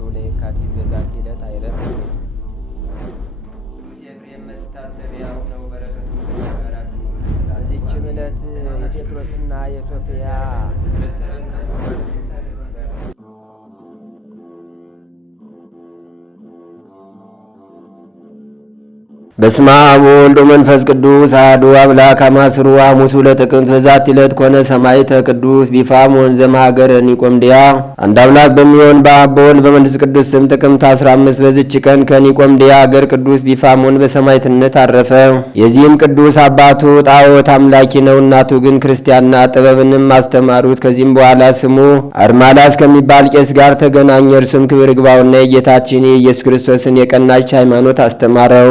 እርሱ ለየካቲት በዛቲ ዕለት አይረፍ። ቅዱስ ኤፍሬም መታሰቢያው ነው። በረከቱ በዚችም ዕለት የጴጥሮስና የሶፊያ በስመ አብ ወወልድ ወመንፈስ ቅዱስ አሐዱ አምላክ አማስሩ ሐሙስ ለጥቅምት በዛቲ ዕለት ኮነ ሰማዕተ ቅዱስ ቢፋሞን ዘእምሀገረ ኒቆምድያ። አንድ አምላክ በሚሆን በአብ በወልድ በመንፈስ ቅዱስ ስም ጥቅምት 15 በዚች ቀን ከኒቆምድያ አገር ቅዱስ ቢፋሞን በሰማዕትነት አረፈ። የዚህም ቅዱስ አባቱ ጣዖት አምላኪ ነው። እናቱ ግን ክርስቲያን ናት። ጥበብንም አስተማሩት። ከዚህም በኋላ ስሙ አርማላስ ከሚባል ቄስ ጋር ተገናኘ። እርሱም ክብር ይግባውና የጌታችን የኢየሱስ ክርስቶስን የቀናች ሃይማኖት አስተማረው።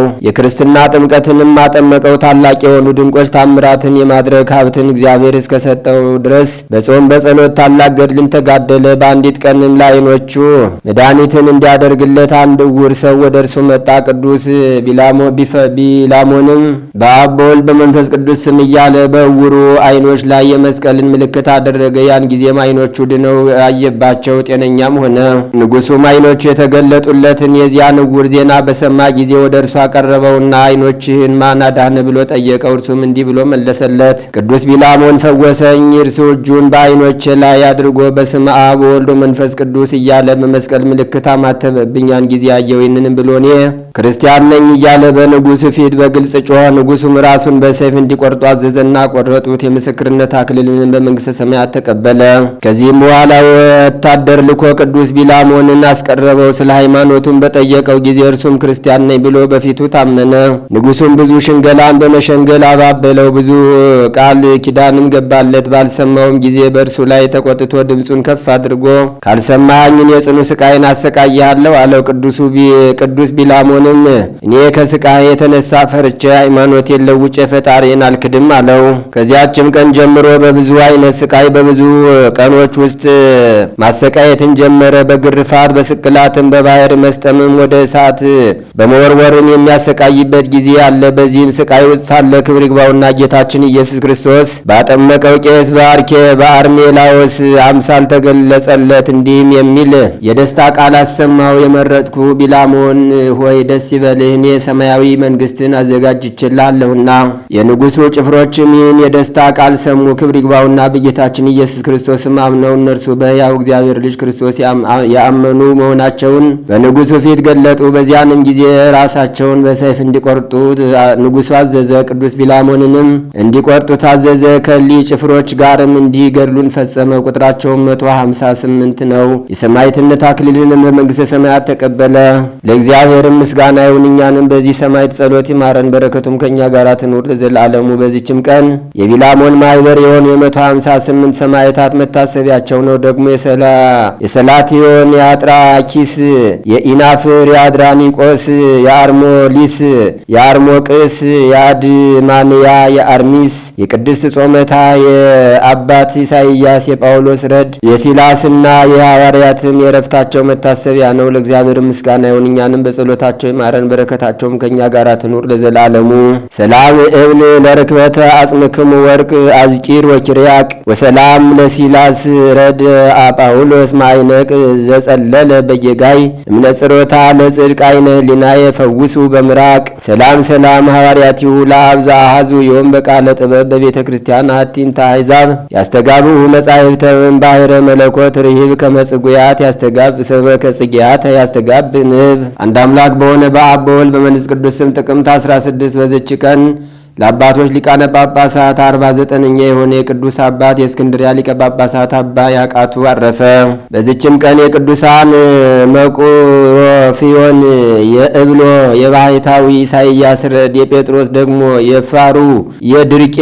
ክርስትና ጥምቀትንም አጠመቀው። ታላቅ የሆኑ ድንቆች ታምራትን የማድረግ ሀብትን እግዚአብሔር እስከሰጠው ድረስ በጾም በጸሎት ታላቅ ገድልን ተጋደለ። በአንዲት ቀንም ለዓይኖቹ መድኃኒትን እንዲያደርግለት አንድ ዕውር ሰው ወደ እርሱ መጣ። ቅዱስ ቢላሞንም በአብ በወልድ በመንፈስ ቅዱስ ስም እያለ በዕውሩ ዓይኖች ላይ የመስቀልን ምልክት አደረገ። ያን ጊዜም ዓይኖቹ ድነው አየባቸው፣ ጤነኛም ሆነ። ንጉሡም ዓይኖቹ የተገለጡለትን የዚያን ዕውር ዜና በሰማ ጊዜ ወደ እርሱ አቀረበው እና ዓይኖችህን ማን አዳነ ብሎ ጠየቀው። እርሱም እንዲህ ብሎ መለሰለት፣ ቅዱስ ቢላሞን ፈወሰኝ። እርሱ እጁን በዓይኖቼ ላይ አድርጎ በስመ አብ ወወልድ ወመንፈስ ቅዱስ እያለ በመስቀል ምልክት አማተበብኝ። ያን ጊዜ አየሁ። ይህንንም ብሎ እኔ ክርስቲያን ነኝ እያለ በንጉሥ ፊት በግልጽ ጮኸ። ንጉሡም ራሱን በሰይፍ እንዲቆርጡ አዘዘና ቆረጡት። የምስክርነት አክሊልን በመንግሥተ ሰማያት ተቀበለ። ከዚህም በኋላ ወታደር ልኮ ቅዱስ ቢላሞንን አስቀረበው። ስለ ሃይማኖቱን በጠየቀው ጊዜ እርሱም ክርስቲያን ነኝ ብሎ በፊቱ ታመነ። ንጉሡም ብዙ ሽንገላን በመሸንገል አባበለው፣ ብዙ ቃል ኪዳንም ገባለት። ባልሰማውም ጊዜ በእርሱ ላይ ተቆጥቶ ድምፁን ከፍ አድርጎ ካልሰማኸኝ የጽኑ ስቃይን አሰቃይሃለሁ አለው። ቅዱስ ቢላሞንም እኔ ከስቃይ የተነሳ ፈርቼ ሃይማኖቴን ለውጬ ፈጣሪን አልክድም አለው። ከዚያችም ቀን ጀምሮ በብዙ አይነት ስቃይ በብዙ ቀኖች ውስጥ ማሰቃየትን ጀመረ። በግርፋት በስቅላትም በባህር መስጠምም ወደ እሳት በመወርወርም የሚያሰቃይበት ጊዜ አለ። በዚህም ስቃይ ውስጥ ሳለ ክብር ይግባውና ጌታችን ኢየሱስ ክርስቶስ ባጠመቀው ቄስ በአርሜላዎስ አምሳል ተገለጸለት። እንዲህም የሚል የደስታ ቃል አሰማው። የመረጥኩ ቢላሞን ሆይ ደስ ይበልህ፣ እኔ ሰማያዊ መንግስትን አዘጋጅቼልሃለሁና። የንጉሡ ጭፍሮችም ይህን የደስታ ቃል ሰሙ። ክብር ይግባውና በጌታችን ኢየሱስ ክርስቶስም አምነው እነርሱ በሕያው እግዚአብሔር ልጅ ክርስቶስ ያመኑ መሆናቸውን በንጉሡ ፊት ገለጡ። በዚያንም ጊዜ ራሳቸውን በሰይፍ እንዲቆርጡ ንጉሡ አዘዘ። ቅዱስ ቢላሞንንም እንዲቆርጡ ታዘዘ። ከሊ ጭፍሮች ጋርም እንዲገድሉን ፈጸመ። ቁጥራቸውም 158 ነው። የሰማዕትነት አክሊልንም በመንግሥተ ሰማያት ተቀበለ። ለእግዚአብሔርም ምስጋና ይሁን። እኛንም በዚህ ሰማዕት ጸሎት ይማረን፣ በረከቱም ከእኛ ጋር ትኑር ለዘላለሙ። በዚችም ቀን የቢላሞን ማኅበር የሆኑ 158 ሰማዕታት መታሰቢያቸው ነው። ደግሞ የሰላቲዮን፣ የአጥራኪስ፣ የኢናፍር፣ የአድራኒቆስ፣ የአርሞሊስ፣ የአርሞቅስ፣ የአድማንያ፣ የአርሚስ፣ የቅድስት ጾመታ፣ የአባት ኢሳይያስ፣ የጳውሎስ ረድ፣ የሲላስና የሐዋርያትም የረፍታቸው መታሰቢያ ነው። ለእግዚአብሔር ምስጋና ይሁን። እኛንም በጸሎታቸው ይማረን፣ በረከታቸውም ከእኛ ጋር ትኑር ለዘላለሙ። ሰላም እብል ለርክበተ አጽምክሙ ወርቅ አዝቂር ወኪርያቅ ወሰላም ለሲላስ ረድ ጳውሎስ ማይነቅ ዘጸለለ በጌጋይ እምነጽሮታ ለጽድቅ አይነ ህሊናየ ፈውሱ በምራቅ ሰላም ሐዋርያቲሁ ለአብዛ አሃዙ ዮም በቃለ ጥበብ በቤተ ክርስቲያን አቲንታ አሕዛብ ያስተጋብኡ መጻሕፍተ እምባሕረ መለኮት ርሂብ ከመጽጉያት ያስተጋብ ሰበከ ጽጌያት ያስተጋብ ንብ። አንድ አምላክ በሆነ በአብ በወልድ በመንፈስ ቅዱስ ስም ጥቅምት 16 በዚች ቀን ለአባቶች ሊቃነ ጳጳሳት 49ኛ የሆነ የቅዱስ አባት የእስክንድርያ ሊቀ ጳጳሳት አባ ያቃቱ አረፈ። በዚችም ቀን የቅዱሳን መቁሮፊዮን፣ የእብሎ፣ የባሕታዊ ኢሳይያስ ረድ፣ የጴጥሮስ ደግሞ የፋሩ የድርቄ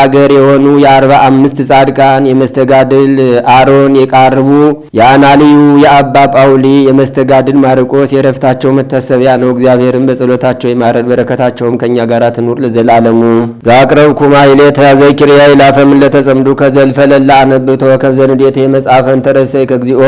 አገር የሆኑ የ45 ጻድቃን የመስተጋድል አሮን፣ የቃርቡ የአናልዩ የአባ ጳውሊ የመስተጋድል ማርቆስ የረፍታቸው መታሰቢያ ነው። እግዚአብሔርም በጸሎታቸው ይማረን፣ በረከታቸውም ከእኛ ጋር ትኑር ለዘላለሙ። ዛቅረብ ኩማ ኢሌተ ዘኪርያ ይላፈም ለተጸምዱ ከዘልፈለላ አነብቶ ከብዘንዴቴ መጽሐፈን ተረሰይ ከግዚኦ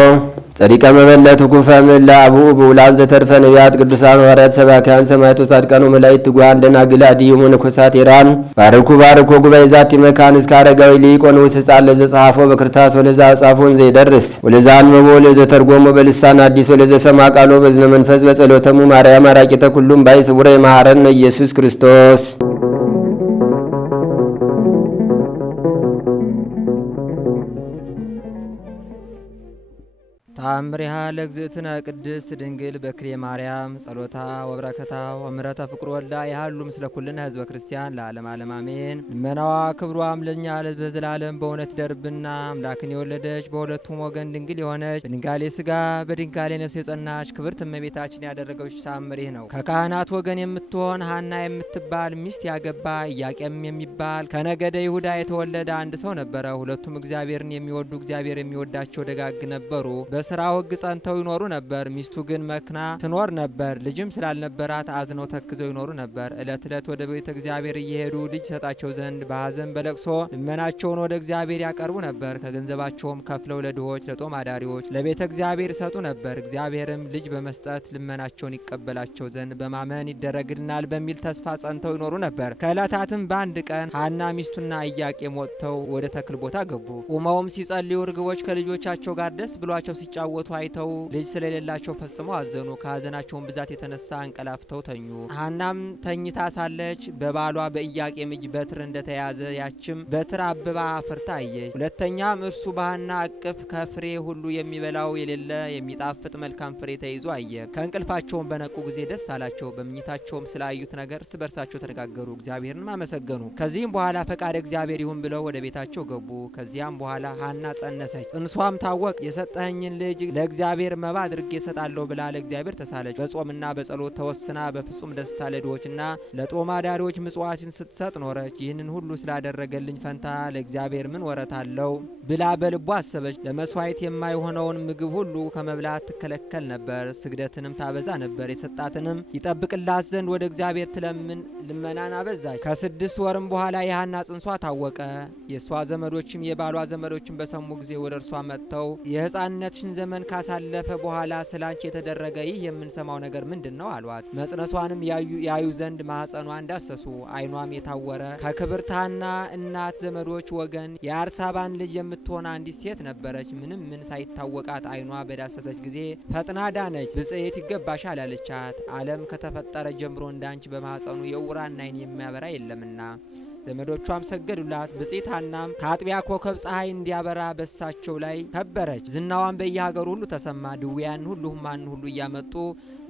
ጸዲቀ መበለት ኩፈም ለአብኡ ብኡላን ዘተርፈ ነቢያት ቅዱሳን ሐዋርያት ሰባክያን ሰማዕታት ጻድቃን ወመላእክት ትጉሃን ደናግል አድኅዩ መነኮሳት ኢራን ባርኩ ጉባኤ ዛቲ መካን እስከ አረጋዊ ሊቅ ወንዑስ ሕፃን ለዘጸሐፎ በክርታስ ወለዛ ጻፎን ዘይደርስ ወለዛ አንበቦ ለዘተርጎሞ በልሳን አዲስ ወለዘ ሰማ ቃሎ በዝነ መንፈስ በጸሎተሙ ማርያም አራቂተ ኩሉም ባይ ስውረ የማሐረነ ኢየሱስ ክርስቶስ ተአምሪሃ ለእግዝእትነ ቅድስት ድንግል በክልኤ ማርያም ጸሎታ ወበረከታ ወምሕረተ ፍቅር ወልዳ ያህሉ ምስለ ኩልነ ህዝበ ክርስቲያን ለዓለም ዓለም አሜን። ልመናዋ ክብሯም ለእኛ በዘላለም በእውነት ይደርብና አምላክን የወለደች በሁለቱም ወገን ድንግል የሆነች በድንጋሌ ሥጋ በድንጋሌ ነፍስ የጸናች ክብርት እመቤታችን ያደረገች ተአምር ይህ ነው። ከካህናት ወገን የምትሆን ሐና የምትባል ሚስት ያገባ ኢያቄም የሚባል ከነገደ ይሁዳ የተወለደ አንድ ሰው ነበረ። ሁለቱም እግዚአብሔርን የሚወዱ እግዚአብሔር የሚወዳቸው ደጋግ ነበሩ። በስራው ሕግ ጸንተው ይኖሩ ነበር። ሚስቱ ግን መክና ትኖር ነበር። ልጅም ስላልነበራት አዝነው ተክዘው ይኖሩ ነበር። ዕለት ዕለት ወደ ቤተ እግዚአብሔር እየሄዱ ልጅ ሰጣቸው ዘንድ በሐዘን በለቅሶ ልመናቸውን ወደ እግዚአብሔር ያቀርቡ ነበር። ከገንዘባቸውም ከፍለው ለድሆች፣ ለጦም አዳሪዎች፣ ለቤተ እግዚአብሔር ይሰጡ ነበር። እግዚአብሔርም ልጅ በመስጠት ልመናቸውን ይቀበላቸው ዘንድ በማመን ይደረግልናል በሚል ተስፋ ጸንተው ይኖሩ ነበር። ከዕለታትም በአንድ ቀን ሐና ሚስቱና ኢያቄም ወጥተው ወደ ተክል ቦታ ገቡ። ቁመውም ሲጸልዩ ርግቦች ከልጆቻቸው ጋር ደስ ብሏቸው ሲጫወቱ አይተው ልጅ ስለሌላቸው ፈጽመው አዘኑ። ከሐዘናቸውን ብዛት የተነሳ አንቀላፍተው ተኙ። ሐናም ተኝታ ሳለች በባሏ በኢያቄም እጅ በትር እንደተያዘ ያችም በትር አብባ አፍርታ አየች። ሁለተኛም እርሱ በሐና እቅፍ ከፍሬ ሁሉ የሚበላው የሌለ የሚጣፍጥ መልካም ፍሬ ተይዞ አየ። ከእንቅልፋቸውም በነቁ ጊዜ ደስ አላቸው። በምኝታቸውም ስላዩት ነገር እርስ በርሳቸው ተነጋገሩ፣ እግዚአብሔርንም አመሰገኑ። ከዚህም በኋላ ፈቃደ እግዚአብሔር ይሁን ብለው ወደ ቤታቸው ገቡ። ከዚያም በኋላ ሐና ጸነሰች፣ ጽንሷም ታወቅ። የሰጠኸኝን ልጅ ለእግዚአብሔር መባ አድርጌ እሰጣለሁ ብላ ለእግዚአብሔር ተሳለች። በጾምና በጸሎት ተወስና በፍጹም ደስታ ለድሆችና ለጦም አዳሪዎች ምጽዋትን ስትሰጥ ኖረች። ይህንን ሁሉ ስላደረገልኝ ፈንታ ለእግዚአብሔር ምን ወረት አለው ብላ በልቧ አሰበች። ለመስዋዕት የማይሆነውን ምግብ ሁሉ ከመብላት ትከለከል ነበር። ስግደትንም ታበዛ ነበር። የሰጣትንም ይጠብቅላት ዘንድ ወደ እግዚአብሔር ትለምን ልመናን አበዛች። ከ6 ወርም በኋላ የሐና ጽንሷ ታወቀ። የእሷ ዘመዶችም የባሏ ዘመዶችም በሰሙ ጊዜ ወደ እርሷ መጥተው የሕፃንነትሽን ዘመን ካሳለፈ በኋላ ስላንቺ የተደረገ ይህ የምንሰማው ነገር ምንድን ነው አሏት። መጽነሷንም ያዩ ዘንድ ማኅፀኗን ዳሰሱ። ዓይኗም የታወረ ከክብርት ሐና እናት ዘመዶች ወገን የአርሳባን ልጅ የምትሆን አንዲት ሴት ነበረች። ምንም ምን ሳይታወቃት ዓይኗ በዳሰሰች ጊዜ ፈጥና ዳነች። ብጽዕት ይገባሻል አለቻት። ዓለም ከተፈጠረ ጀምሮ እንዳንቺ በማኅፀኑ የዕውራን ዓይን የሚያበራ የለምና። ዘመዶቿም ሰገዱላት። ብጽዕት ሐናም ከአጥቢያ ኮከብ ፀሐይ እንዲያበራ በሳቸው ላይ ከበረች። ዝናዋን በየሀገሩ ሁሉ ተሰማ። ድውያን ሁሉ ሕሙማን ሁሉ እያመጡ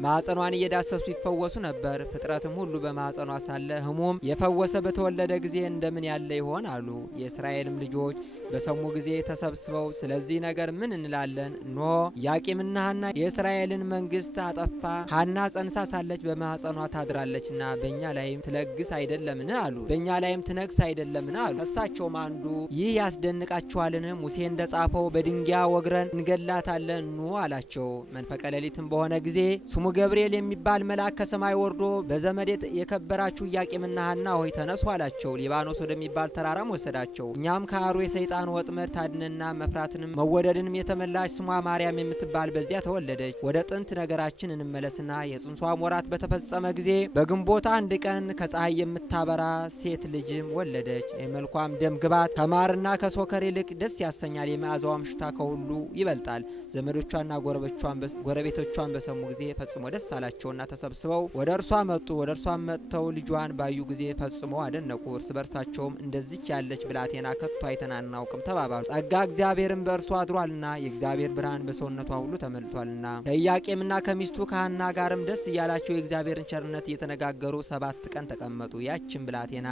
ማኅፀኗን እየዳሰሱ ይፈወሱ ነበር። ፍጥረትም ሁሉ በማኅፀኗ ሳለ ሕሙም የፈወሰ በተወለደ ጊዜ እንደምን ያለ ይሆን አሉ። የእስራኤልም ልጆች በሰሙ ጊዜ ተሰብስበው ስለዚህ ነገር ምን እንላለን? እነሆ ኢያቄምና ሐና የእስራኤልን መንግስት አጠፋ። ሐና ጸንሳ ሳለች በማኅፀኗ ታድራለችና በእኛ ላይም ትለግስ አይደለምን አሉ። በእኛ ላይም ትነግስ አይደለምን አሉ። እሳቸውም አንዱ ይህ ያስደንቃችኋልን? ሙሴ እንደ ጻፈው በድንጋይ ወግረን እንገላታለን ኑ አላቸው። መንፈቀ ሌሊትም በሆነ ጊዜ ስሙ ገብርኤል የሚባል መልአክ ከሰማይ ወርዶ በዘመድ የከበራችሁ ኢያቄምና ሐና ሆይ ተነሱ አላቸው። ሊባኖስ ወደሚባል ተራራም ወሰዳቸው። እኛም ከአሩ የሰይጣን ወጥመድ ታድንና መፍራትንም መወደድንም የተመላች ስሟ ማርያም የምትባል በዚያ ተወለደች። ወደ ጥንት ነገራችን እንመለስና የጽንሷ ወራት በተፈጸመ ጊዜ በግንቦት 1 ቀን ከፀሐይ የምታበራ ሴት ልጅም ወለደች። የመልኳም ደም ግባት ከማርና ከሶከር ይልቅ ደስ ያሰኛል። የመዓዛዋም ሽታ ከሁሉ ይበልጣል። ዘመዶቿና ጎረቤቶቿን በሰሙ ጊዜ ፈጽሞ ደስ አላቸውና ተሰብስበው ወደ እርሷ መጡ። ወደ እርሷም መጥተው ልጇን ባዩ ጊዜ ፈጽሞ አደነቁ። እርስ በርሳቸውም እንደዚች ያለች ብላቴና ከቶ አይተን አናውቅም ተባባሉ። ጸጋ እግዚአብሔርን በእርሷ አድሯልና የእግዚአብሔር ብርሃን በሰውነቷ ሁሉ ተመልቷልና። ከኢያቄምና ከሚስቱ ከሐና ጋርም ደስ እያላቸው የእግዚአብሔርን ቸርነት እየተነጋገሩ 7 ቀን ተቀመጡ። ያችን ብላቴና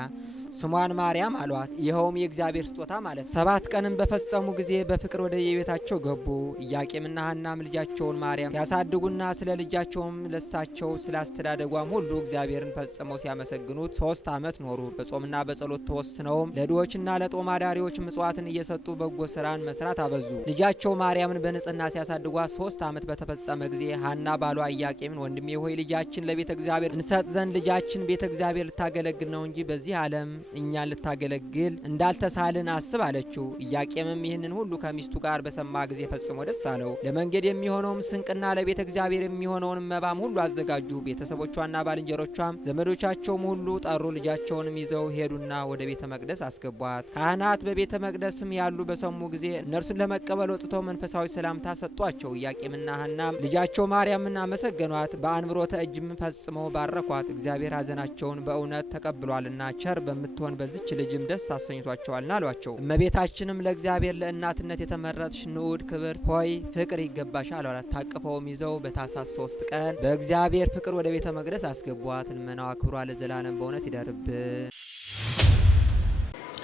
ስሟን ማርያም አሏት። ይኸውም የእግዚአብሔር ስጦታ ማለት። 7 ቀንም በፈጸሙ ጊዜ በፍቅር ወደ የቤታቸው ገቡ። ኢያቄምና ሐናም ልጃቸውን ማርያም ሲያሳድጉና ስለ ልጃቸውም ለሳቸው ስላስተዳደጓም ሁሉ እግዚአብሔርን ፈጽመው ሲያመሰግኑት 3 ዓመት ኖሩ። በጾምና በጸሎት ተወስነውም ለድሆችና ለጦም አዳሪዎች ምጽዋትን እየሰጡ በጎ ስራን መስራት አበዙ። ልጃቸው ማርያምን በንጽህና ሲያሳድጓት 3 ዓመት በተፈጸመ ጊዜ ሐና ባሏ ኢያቄምን ወንድሜ ሆይ ልጃችን ለቤተ እግዚአብሔር እንሰጥ ዘንድ ልጃችን ቤተ እግዚአብሔር ልታገለግል ነው እንጂ በዚህ ዓለም እኛን ልታገለግል እንዳልተሳልን አስብ አለችው። ኢያቄምም ይህንን ሁሉ ከሚስቱ ጋር በሰማ ጊዜ ፈጽሞ ደስ አለው። ለመንገድ የሚሆነውም ስንቅና ለቤተ እግዚአብሔር የሚሆነውን መባም ሁሉ አዘጋጁ። ቤተሰቦቿና ባልንጀሮቿም ዘመዶቻቸውም ሁሉ ጠሩ። ልጃቸውንም ይዘው ሄዱና ወደ ቤተ መቅደስ አስገቧት። ካህናት በቤተ መቅደስም ያሉ በሰሙ ጊዜ እነርሱን ለመቀበል ወጥተው መንፈሳዊ ሰላምታ ሰጧቸው። ኢያቄምና ሐናም ልጃቸው ማርያምን አመሰገኗት። በአንብሮተ እጅም ፈጽመው ባረኳት። እግዚአብሔር ሐዘናቸውን በእውነት ተቀብሏልና ቸር በምትሆን በዚች ልጅም ደስ አሰኝቷቸዋልና አሏቸው። እመቤታችንም ለእግዚአብሔር ለእናትነት የተመረጥሽ ንዑድ ክብርት ሆይ ፍቅር ይገባሻል አሏት። ታቅፈውም ይዘው በታኅሳስ 3 ቀን በእግዚአብሔር ፍቅር ወደ ቤተ መቅደስ አስገቧት። ልመናዋ ክብሯ ለዘላለም በእውነት ይደርብን።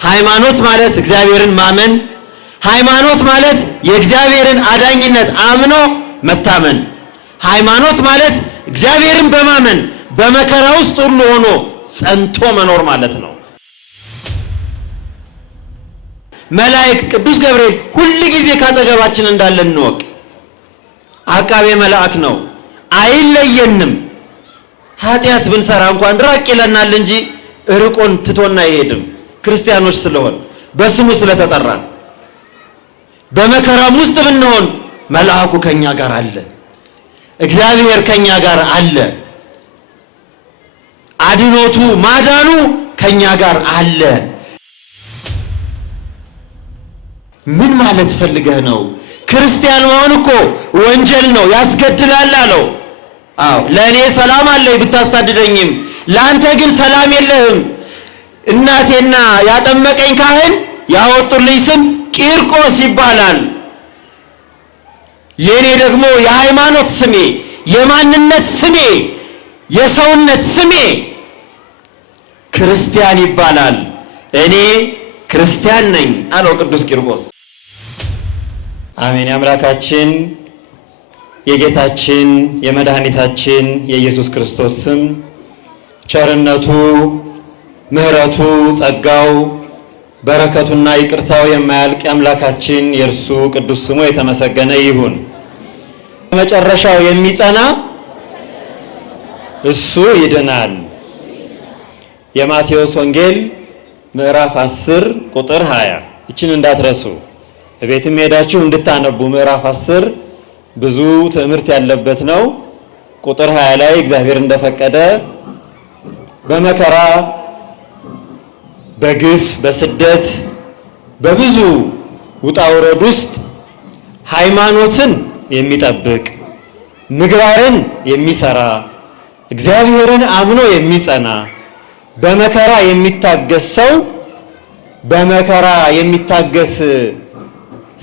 ሃይማኖት ማለት እግዚአብሔርን ማመን፣ ሃይማኖት ማለት የእግዚአብሔርን አዳኝነት አምኖ መታመን፣ ሃይማኖት ማለት እግዚአብሔርን በማመን በመከራ ውስጥ ሁሉ ሆኖ ጸንቶ መኖር ማለት ነው። መላእክት ቅዱስ ገብርኤል ሁሉ ጊዜ ካጠገባችን እንዳለ እንወቅ። አቃቤ መልአክ ነው፣ አይለየንም። ኃጢአት ብንሰራ እንኳን ራቅ ይለናል እንጂ ርቆን ትቶና አይሄድም። ክርስቲያኖች ስለሆን በስሙ ስለተጠራን በመከራም ውስጥ ብንሆን መልአኩ ከኛ ጋር አለ፣ እግዚአብሔር ከኛ ጋር አለ። አድኖቱ ማዳኑ ከኛ ጋር አለ። ምን ማለት ፈልገህ ነው? ክርስቲያን መሆን እኮ ወንጀል ነው፣ ያስገድላል አለው። አዎ ለእኔ ሰላም አለኝ ብታሳድደኝም፣ ለአንተ ግን ሰላም የለህም። እናቴና ያጠመቀኝ ካህን ያወጡልኝ ስም ቂርቆስ ይባላል። የኔ ደግሞ የሃይማኖት ስሜ፣ የማንነት ስሜ፣ የሰውነት ስሜ ክርስቲያን ይባላል። እኔ ክርስቲያን ነኝ አለው ቅዱስ ቂርቆስ። አሜን። የአምላካችን የጌታችን የመድኃኒታችን የኢየሱስ ክርስቶስ ስም ቸርነቱ፣ ምሕረቱ፣ ጸጋው፣ በረከቱና ይቅርታው የማያልቅ የአምላካችን የእርሱ ቅዱስ ስሙ የተመሰገነ ይሁን። መጨረሻው የሚጸና እሱ ይድናል። የማቴዎስ ወንጌል ምዕራፍ 10 ቁጥር 20 እችን እንዳትረሱ፣ ቤትም ሄዳችሁ እንድታነቡ። ምዕራፍ 10 ብዙ ትምህርት ያለበት ነው። ቁጥር 20 ላይ እግዚአብሔር እንደፈቀደ በመከራ በግፍ በስደት በብዙ ውጣ ውረድ ውስጥ ሃይማኖትን የሚጠብቅ ምግባርን የሚሰራ እግዚአብሔርን አምኖ የሚጸና በመከራ የሚታገስ ሰው፣ በመከራ የሚታገስ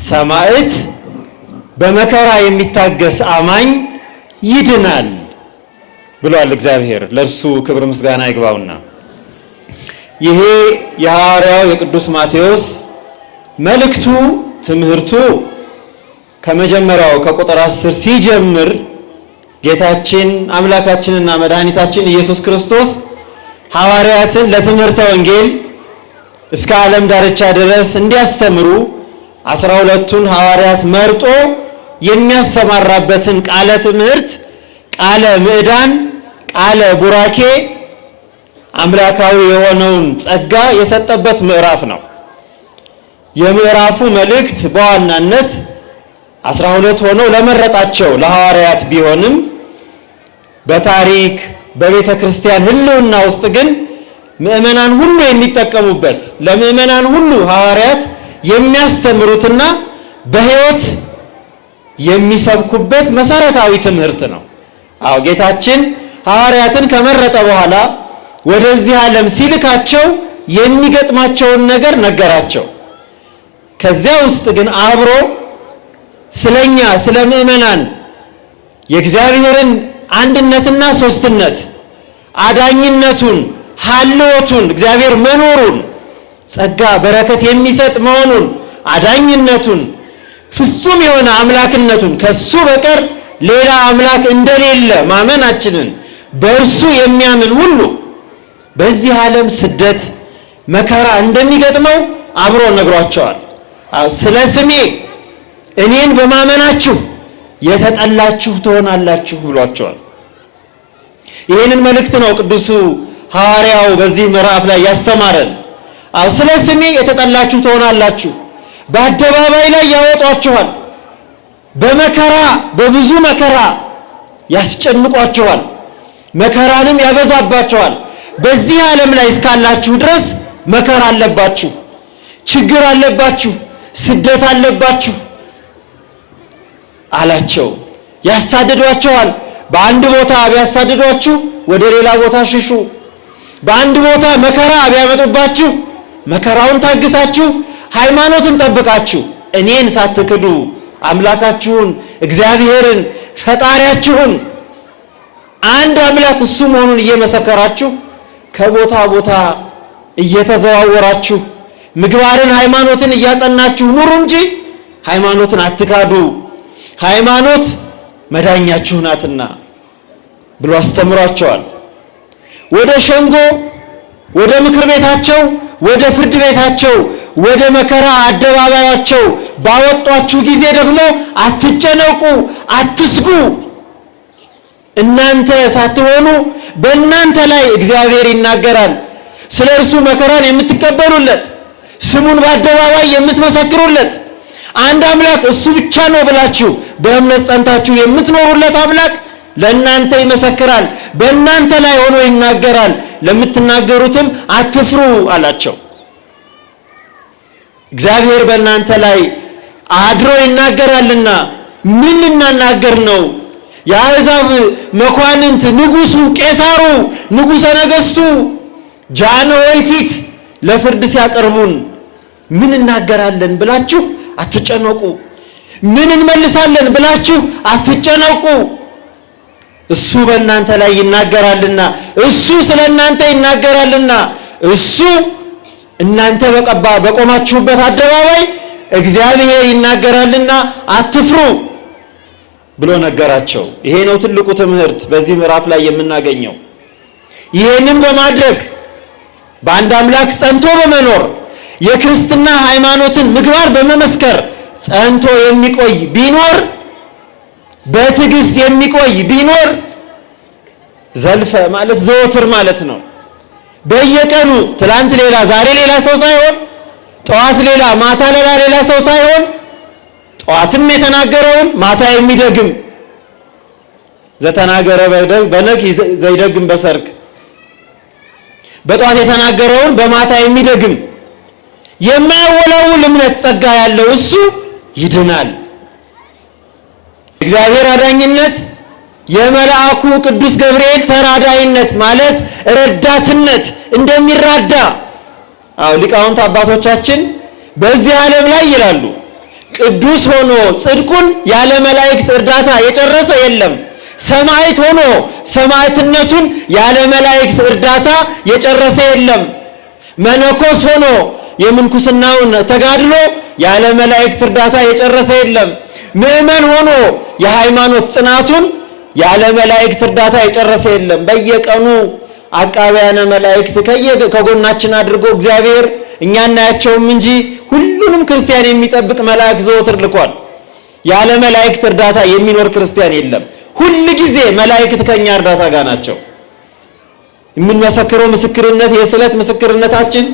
ሰማዕት፣ በመከራ የሚታገስ አማኝ ይድናል ብሏል እግዚአብሔር። ለእርሱ ክብር ምስጋና ይግባውና ይሄ የሐዋርያው የቅዱስ ማቴዎስ መልእክቱ ትምህርቱ ከመጀመሪያው ከቁጥር 10 ሲጀምር ጌታችን አምላካችንና መድኃኒታችን ኢየሱስ ክርስቶስ ሐዋርያትን ለትምህርተ ወንጌል እስከ ዓለም ዳርቻ ድረስ እንዲያስተምሩ 12ቱን ሐዋርያት መርጦ የሚያሰማራበትን ቃለ ትምህርት፣ ቃለ ምዕዳን፣ ቃለ ቡራኬ አምላካዊ የሆነውን ጸጋ የሰጠበት ምዕራፍ ነው። የምዕራፉ መልእክት በዋናነት 12 ሆነው ለመረጣቸው ለሐዋርያት ቢሆንም በታሪክ በቤተ ክርስቲያን ሕልውና ውስጥ ግን ምእመናን ሁሉ የሚጠቀሙበት ለምእመናን ሁሉ ሐዋርያት የሚያስተምሩትና በሕይወት የሚሰብኩበት መሰረታዊ ትምህርት ነው። አዎ ጌታችን ሐዋርያትን ከመረጠ በኋላ ወደዚህ ዓለም ሲልካቸው የሚገጥማቸውን ነገር ነገራቸው። ከዚያ ውስጥ ግን አብሮ ስለኛ ስለ ምእመናን የእግዚአብሔርን አንድነትና ሶስትነት፣ አዳኝነቱን፣ ሀልወቱን፣ እግዚአብሔር መኖሩን፣ ጸጋ በረከት የሚሰጥ መሆኑን፣ አዳኝነቱን፣ ፍጹም የሆነ አምላክነቱን፣ ከሱ በቀር ሌላ አምላክ እንደሌለ ማመናችንን፣ በእርሱ የሚያምን ሁሉ በዚህ ዓለም ስደት መከራ እንደሚገጥመው አብሮ ነግሯቸዋል። ስለ ስሜ እኔን በማመናችሁ የተጠላችሁ ትሆናላችሁ ብሏቸዋል። ይህንን መልእክት ነው ቅዱሱ ሐዋርያው በዚህ ምዕራፍ ላይ ያስተማረን። ስለ ስሜ የተጠላችሁ ትሆናላችሁ። በአደባባይ ላይ ያወጧችኋል። በመከራ በብዙ መከራ ያስጨንቋችኋል። መከራንም ያበዛባችኋል። በዚህ ዓለም ላይ እስካላችሁ ድረስ መከራ አለባችሁ፣ ችግር አለባችሁ፣ ስደት አለባችሁ አላቸው። ያሳድዷችኋል። በአንድ ቦታ ቢያሳድዷችሁ ወደ ሌላ ቦታ ሽሹ። በአንድ ቦታ መከራ ቢያመጡባችሁ መከራውን ታግሳችሁ ሃይማኖትን ጠብቃችሁ እኔን ሳትክዱ አምላካችሁን እግዚአብሔርን ፈጣሪያችሁን አንድ አምላክ እሱ መሆኑን እየመሰከራችሁ ከቦታ ቦታ እየተዘዋወራችሁ ምግባርን ሃይማኖትን እያጸናችሁ ኑሩ እንጂ ሃይማኖትን አትካዱ፣ ሃይማኖት መዳኛችሁ ናትና ብሎ አስተምሯቸዋል። ወደ ሸንጎ ወደ ምክር ቤታቸው ወደ ፍርድ ቤታቸው ወደ መከራ አደባባያቸው ባወጧችሁ ጊዜ ደግሞ አትጨነቁ፣ አትስጉ። እናንተ ሳትሆኑ በእናንተ ላይ እግዚአብሔር ይናገራል። ስለ እርሱ መከራን የምትቀበሉለት፣ ስሙን በአደባባይ የምትመሰክሩለት አንድ አምላክ እሱ ብቻ ነው ብላችሁ በእምነት ጸንታችሁ የምትኖሩለት አምላክ ለእናንተ ይመሰክራል፣ በእናንተ ላይ ሆኖ ይናገራል። ለምትናገሩትም አትፍሩ አላቸው። እግዚአብሔር በእናንተ ላይ አድሮ ይናገራልና ምን ልናናገር ነው? የአሕዛብ መኳንንት፣ ንጉሱ፣ ቄሳሩ፣ ንጉሠ ነገሥቱ ጃንሆይ ፊት ለፍርድ ሲያቀርቡን ምን እናገራለን ብላችሁ አትጨነቁ። ምን እንመልሳለን ብላችሁ አትጨነቁ። እሱ በእናንተ ላይ ይናገራልና፣ እሱ ስለ እናንተ ይናገራልና፣ እሱ እናንተ በቆማችሁበት አደባባይ እግዚአብሔር ይናገራልና አትፍሩ ብሎ ነገራቸው። ይሄ ነው ትልቁ ትምህርት በዚህ ምዕራፍ ላይ የምናገኘው። ይሄንን በማድረግ በአንድ አምላክ ጸንቶ በመኖር የክርስትና ሃይማኖትን ምግባር በመመስከር ጸንቶ የሚቆይ ቢኖር፣ በትዕግስት የሚቆይ ቢኖር ዘልፈ ማለት ዘወትር ማለት ነው። በየቀኑ ትላንት ሌላ ዛሬ ሌላ ሰው ሳይሆን፣ ጠዋት ሌላ ማታ ሌላ ሰው ሳይሆን፣ ጠዋትም የተናገረውን ማታ የሚደግም ዘተናገረ በነግ ዘይደግም በሰርክ፣ በጠዋት የተናገረውን በማታ የሚደግም የማያወላውል እምነት ጸጋ ያለው እሱ ይድናል። እግዚአብሔር አዳኝነት የመልአኩ ቅዱስ ገብርኤል ተራዳይነት ማለት ረዳትነት እንደሚራዳ ሊቃውንት አባቶቻችን በዚህ ዓለም ላይ ይላሉ። ቅዱስ ሆኖ ጽድቁን ያለ መላእክት እርዳታ የጨረሰ የለም። ሰማዕት ሆኖ ሰማዕትነቱን ያለ መላእክት እርዳታ የጨረሰ የለም። መነኮስ ሆኖ የምንኩስናውን ተጋድሎ ያለ መላእክት እርዳታ የጨረሰ የለም። ምእመን ሆኖ የሃይማኖት ጽናቱን ያለ መላእክት እርዳታ የጨረሰ የለም። በየቀኑ አቃቢያነ መላእክት ከጎናችን አድርጎ እግዚአብሔር እኛ እናያቸውም እንጂ ሁሉንም ክርስቲያን የሚጠብቅ መልአክ ዘወትር ልኳል። ያለ መላእክት እርዳታ የሚኖር ክርስቲያን የለም። ሁል ጊዜ መላእክት ከኛ እርዳታ ጋር ናቸው። የምንመሰክረው ምስክርነት የስለት ምስክርነታችን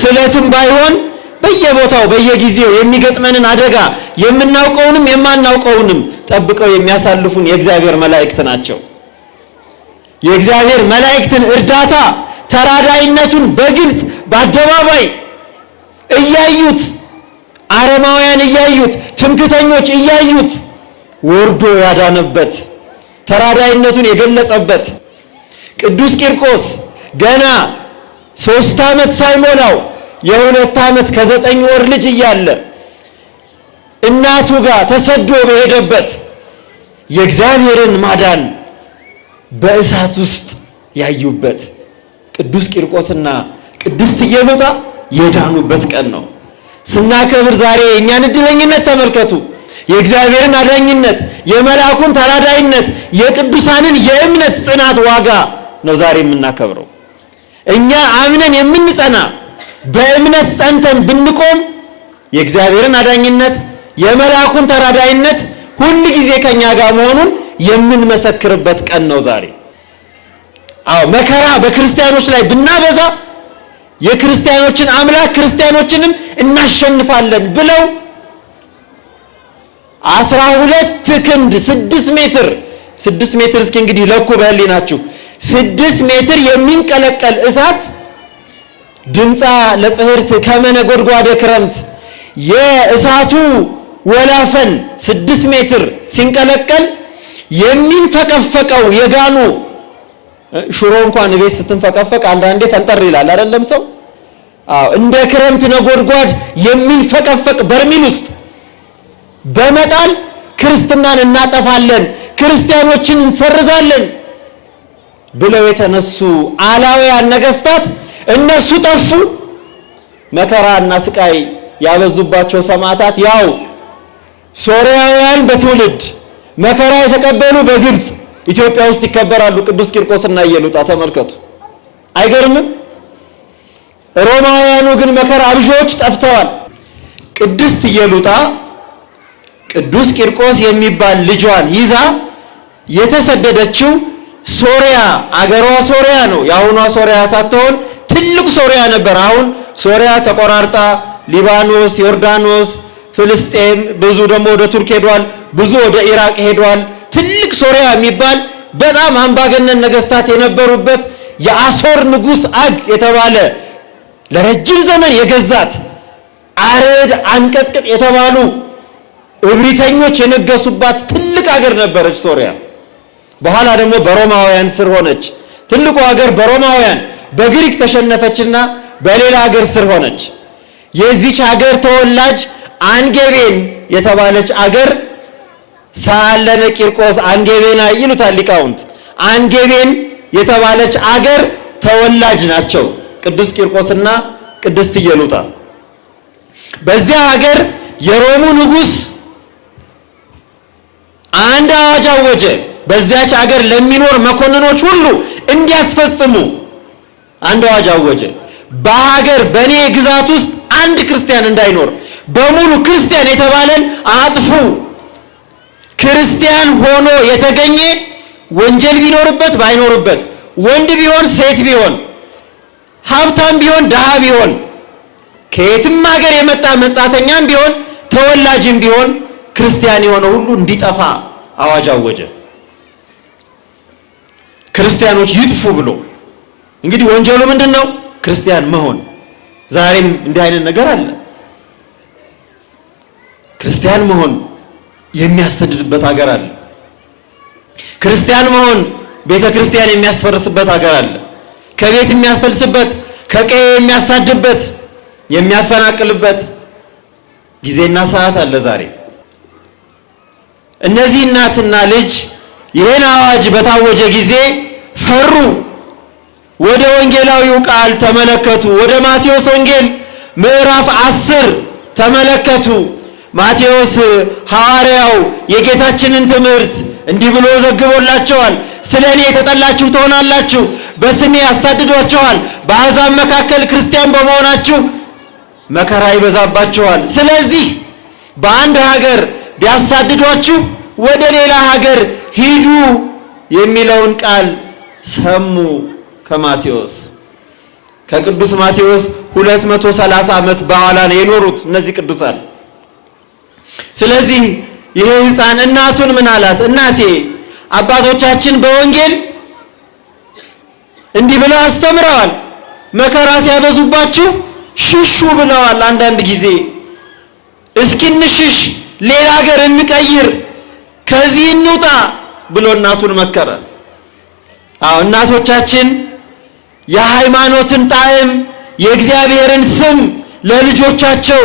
ስለትም ባይሆን በየቦታው በየጊዜው የሚገጥመንን አደጋ የምናውቀውንም የማናውቀውንም ጠብቀው የሚያሳልፉን የእግዚአብሔር መላእክት ናቸው። የእግዚአብሔር መላእክትን እርዳታ ተራዳይነቱን በግልጽ በአደባባይ እያዩት፣ አረማውያን እያዩት፣ ትምክተኞች እያዩት ወርዶ ያዳነበት ተራዳይነቱን የገለጸበት ቅዱስ ቂርቆስ ገና 3 ዓመት ሳይሞላው የ2 ዓመት ከ9 ወር ልጅ እያለ እናቱ ጋር ተሰዶ በሄደበት የእግዚአብሔርን ማዳን በእሳት ውስጥ ያዩበት ቅዱስ ቂርቆስና ቅድስት ኢየሉጣ የዳኑበት ቀን ነው። ስናከብር ዛሬ የእኛን እድለኝነት ተመልከቱ። የእግዚአብሔርን አዳኝነት፣ የመልአኩን ተራዳይነት፣ የቅዱሳንን የእምነት ጽናት ዋጋ ነው ዛሬ የምናከብረው። እኛ አምነን የምንጸና በእምነት ጸንተን ብንቆም የእግዚአብሔርን አዳኝነት፣ የመልአኩን ተራዳይነት ሁል ጊዜ ከኛ ጋር መሆኑን የምንመሰክርበት ቀን ነው ዛሬ። መከራ በክርስቲያኖች ላይ ብናበዛ የክርስቲያኖችን አምላክ ክርስቲያኖችንም እናሸንፋለን ብለው 12 ክንድ 6 ሜትር እስኪ እንግዲህ ለኩ በህሊናችሁ 6 ሜትር የሚንቀለቀል እሳት ድምፃ ለጽህርት ከመነጎድጓደ ክረምት የእሳቱ ወላፈን 6 ሜትር ሲንቀለቀል የሚንፈቀፈቀው የጋኑ ሽሮ እንኳን ቤት ስትንፈቀፈቅ አንዳንዴ ፈንጠር ይላል አይደለም ሰው? እንደ ክረምት ነጎድጓድ የሚንፈቀፈቅ በርሚል ውስጥ በመጣል ክርስትናን እናጠፋለን፣ ክርስቲያኖችን እንሰርዛለን ብለው የተነሱ አላውያን ነገስታት እነሱ ጠፉ። መከራና ስቃይ ያበዙባቸው ሰማዕታት ያው ሶርያውያን በትውልድ መከራ የተቀበሉ በግብጽ ኢትዮጵያ ውስጥ ይከበራሉ። ቅዱስ ቂርቆስና ኢየሉጣ ተመልከቱ፣ አይገርምም? ሮማውያኑ ግን መከራ አብዦች ጠፍተዋል። ቅድስት ኢየሉጣ ቅዱስ ቂርቆስ የሚባል ልጇን ይዛ የተሰደደችው ሶሪያ፣ አገሯ ሶሪያ ነው። የአሁኗ ሶሪያ ሳትሆን ትልቅ ሶሪያ ነበር። አሁን ሶሪያ ተቆራርጣ ሊባኖስ፣ ዮርዳኖስ፣ ፍልስጤም፣ ብዙ ደግሞ ወደ ቱርክ ሄዷል፣ ብዙ ወደ ኢራቅ ሄዷል። ትልቅ ሶሪያ የሚባል በጣም አምባገነን ነገስታት የነበሩበት የአሶር ንጉስ አግ የተባለ ለረጅም ዘመን የገዛት አረድ አንቀጥቅጥ የተባሉ እብሪተኞች የነገሱባት ትልቅ ሀገር ነበረች ሶሪያ። በኋላ ደግሞ በሮማውያን ስር ሆነች። ትልቁ ሀገር በሮማውያን በግሪክ ተሸነፈችና በሌላ ሀገር ስር ሆነች። የዚች ሀገር ተወላጅ አንጌቤን የተባለች አገር ሳለነ ቂርቆስ አንጌቤና ይሉታል ሊቃውንት። አንጌቤን የተባለች አገር ተወላጅ ናቸው ቅዱስ ቂርቆስና ቅድስት ኢየሉጣ። በዚያ ሀገር የሮሙ ንጉስ አንድ አዋጅ አወጀ። በዚያች ሀገር ለሚኖር መኮንኖች ሁሉ እንዲያስፈጽሙ አንድ አዋጅ አወጀ። በሀገር በኔ ግዛት ውስጥ አንድ ክርስቲያን እንዳይኖር፣ በሙሉ ክርስቲያን የተባለን አጥፉ። ክርስቲያን ሆኖ የተገኘ ወንጀል ቢኖርበት ባይኖርበት፣ ወንድ ቢሆን ሴት ቢሆን፣ ሀብታም ቢሆን ድሃ ቢሆን፣ ከየትም ሀገር የመጣ መጻተኛም ቢሆን ተወላጅም ቢሆን ክርስቲያን የሆነ ሁሉ እንዲጠፋ አዋጅ አወጀ። ክርስቲያኖች ይጥፉ ብሎ። እንግዲህ ወንጀሉ ምንድን ነው? ክርስቲያን መሆን። ዛሬም እንዲህ አይነት ነገር አለ። ክርስቲያን መሆን የሚያሰድድበት ሀገር አለ። ክርስቲያን መሆን ቤተ ክርስቲያን የሚያስፈርስበት ሀገር አለ። ከቤት የሚያስፈልስበት፣ ከቀዬ የሚያሳድበት፣ የሚያፈናቅልበት ጊዜና ሰዓት አለ ዛሬ። እነዚህ እናትና ልጅ ይህን አዋጅ በታወጀ ጊዜ ፈሩ። ወደ ወንጌላዊው ቃል ተመለከቱ። ወደ ማቴዎስ ወንጌል ምዕራፍ 10 ተመለከቱ። ማቴዎስ ሐዋርያው የጌታችንን ትምህርት እንዲህ ብሎ ዘግቦላቸዋል። ስለ እኔ የተጠላችሁ ትሆናላችሁ፣ በስሜ ያሳድዷቸዋል፣ በአሕዛብ መካከል ክርስቲያን በመሆናችሁ መከራ ይበዛባቸዋል። ስለዚህ በአንድ ሀገር ቢያሳድዷችሁ ወደ ሌላ ሀገር ሂዱ የሚለውን ቃል ሰሙ። ከማቴዎስ ከቅዱስ ማቴዎስ 230 ዓመት በኋላ ነው የኖሩት እነዚህ ቅዱሳን። ስለዚህ ይህ ሕፃን እናቱን ምን አላት? እናቴ አባቶቻችን በወንጌል እንዲህ ብለው አስተምረዋል፣ መከራ ሲያበዙባችሁ ሽሹ ብለዋል። አንዳንድ ጊዜ እስኪ እንሽሽ፣ ሌላ ሀገር እንቀይር፣ ከዚህ እንውጣ ብሎ እናቱን መከረ። እናቶቻችን የሃይማኖትን ጣዕም የእግዚአብሔርን ስም ለልጆቻቸው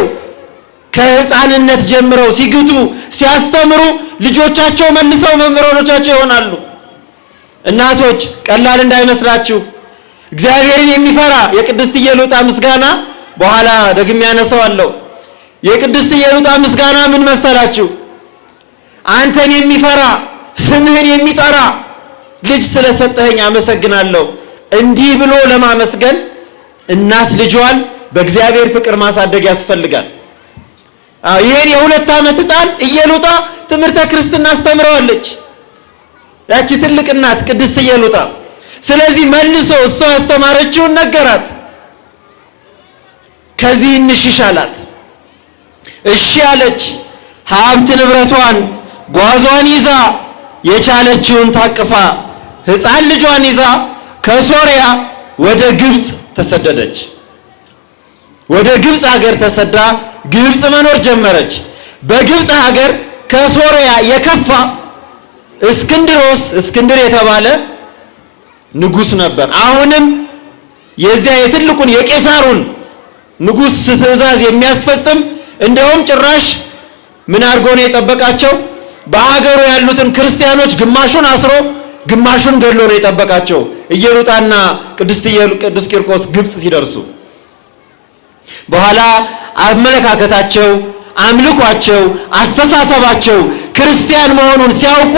ከሕፃንነት ጀምረው ሲግቱ ሲያስተምሩ ልጆቻቸው መልሰው መምህራኖቻቸው ይሆናሉ። እናቶች ቀላል እንዳይመስላችሁ። እግዚአብሔርን የሚፈራ የቅድስት ኢየሉጣ ምስጋና በኋላ ደግሜ ያነሳዋለሁ። የቅድስት ኢየሉጣ ምስጋና ምን መሰላችሁ? አንተን የሚፈራ ስምህን የሚጠራ ልጅ ስለሰጠኸኝ አመሰግናለሁ። እንዲህ ብሎ ለማመስገን እናት ልጇን በእግዚአብሔር ፍቅር ማሳደግ ያስፈልጋል። ይሄን የ2 ዓመት ሕፃን ኢየሉጣ ትምህርተ ክርስትና አስተምረዋለች፣ ያቺ ትልቅ እናት ቅድስት ኢየሉጣ። ስለዚህ መልሶ እሷ ያስተማረችውን ነገራት። ከዚህ እንሽሽ አላት። እሺ አለች። ሀብት ንብረቷን ጓዟን ይዛ የቻለችውን ታቅፋ ሕፃን ልጇን ይዛ ከሶሪያ ወደ ግብፅ ተሰደደች። ወደ ግብፅ ሀገር ተሰዳ ግብፅ መኖር ጀመረች። በግብፅ ሀገር ከሶሪያ የከፋ እስክንድር የተባለ ንጉሥ ነበር። አሁንም የዚያ የትልቁን የቄሳሩን ንጉሥ ትእዛዝ የሚያስፈጽም እንደውም ጭራሽ ምን አድርጎ ነው የጠበቃቸው? በሀገሩ ያሉትን ክርስቲያኖች ግማሹን አስሮ ግማሹን ገድሎ ነው የጠበቃቸው። ኢየሉጣና ቅዱስ ቂርቆስ ግብፅ ሲደርሱ በኋላ አመለካከታቸው፣ አምልኳቸው፣ አስተሳሰባቸው ክርስቲያን መሆኑን ሲያውቁ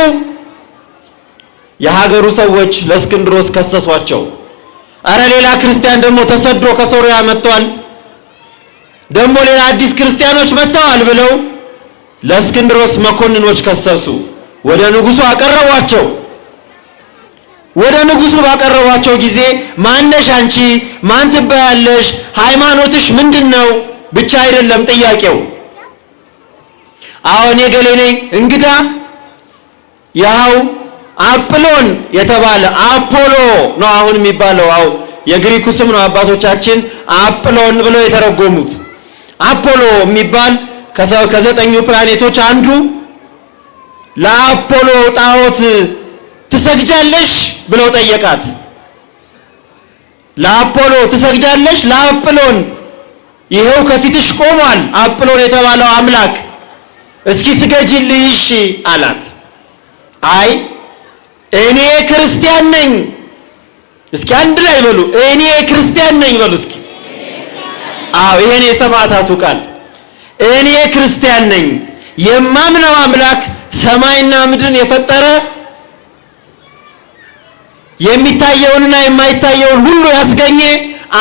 የሀገሩ ሰዎች ለእስክንድሮስ ከሰሷቸው። አረ ሌላ ክርስቲያን ደግሞ ተሰዶ ከሶሪያ መጥቷል፣ ደግሞ ሌላ አዲስ ክርስቲያኖች መጥተዋል ብለው ለእስክንድሮስ መኮንኖች ከሰሱ። ወደ ንጉሱ አቀረቧቸው። ወደ ንጉሱ ባቀረቧቸው ጊዜ ማነሽ አንቺ? ማን ትባያለሽ? ሃይማኖትሽ ምንድነው? ብቻ አይደለም ጥያቄው። አሁን የገሌ ነኝ እንግዳ ያው አጵሎን የተባለ አፖሎ ነው አሁን የሚባለው። አው የግሪኩ ስም ነው አባቶቻችን አጵሎን ብለው የተረጎሙት። አፖሎ የሚባል ከዘጠኙ ፕላኔቶች አንዱ ለአፖሎ ጣዖት ትሰግጃለሽ ብለው ጠየቃት። ለአፖሎ ትሰግጃለሽ? ለአጵሎን ይሄው ከፊትሽ ቆሟል አጵሎን የተባለው አምላክ፣ እስኪ ስገጂልሽ አላት። አይ እኔ ክርስቲያን ነኝ። እስኪ አንድ ላይ በሉ፣ እኔ ክርስቲያን ነኝ በሉ እስኪ። አዎ ይሄን የሰማዕታቱ ቃል፣ እኔ ክርስቲያን ነኝ፣ የማምነው አምላክ ሰማይና ምድርን የፈጠረ የሚታየውንና የማይታየውን ሁሉ ያስገኘ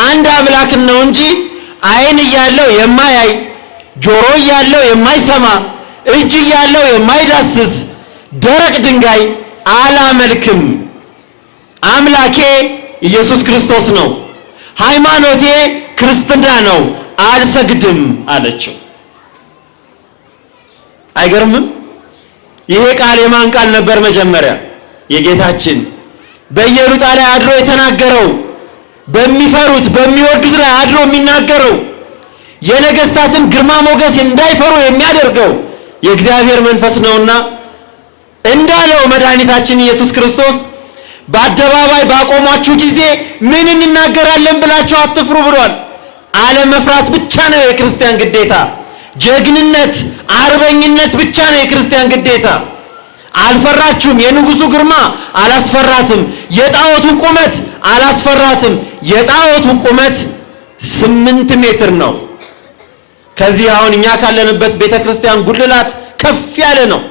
አንድ አምላክ ነው እንጂ ዓይን እያለው የማያይ፣ ጆሮ እያለው የማይሰማ፣ እጅ እያለው የማይዳስስ ደረቅ ድንጋይ አላመልክም። አምላኬ ኢየሱስ ክርስቶስ ነው፣ ሃይማኖቴ ክርስትና ነው፣ አልሰግድም አለችው። አይገርምም? ይሄ ቃል የማን ቃል ነበር? መጀመሪያ የጌታችን በኢየሉጣ ላይ አድሮ የተናገረው፣ በሚፈሩት በሚወዱት ላይ አድሮ የሚናገረው፣ የነገስታትን ግርማ ሞገስ እንዳይፈሩ የሚያደርገው የእግዚአብሔር መንፈስ ነውና እንዳለው መድኃኒታችን ኢየሱስ ክርስቶስ በአደባባይ ባቆሟችሁ ጊዜ ምን እንናገራለን ብላችሁ አትፍሩ ብሏል። አለመፍራት ብቻ ነው የክርስቲያን ግዴታ። ጀግንነት፣ አርበኝነት ብቻ ነው የክርስቲያን ግዴታ። አልፈራችሁም። የንጉሱ ግርማ አላስፈራትም። የጣዖቱ ቁመት አላስፈራትም። የጣዖቱ ቁመት 8 ሜትር ነው። ከዚህ አሁን እኛ ካለንበት ቤተክርስቲያን ጉልላት ከፍ ያለ ነው።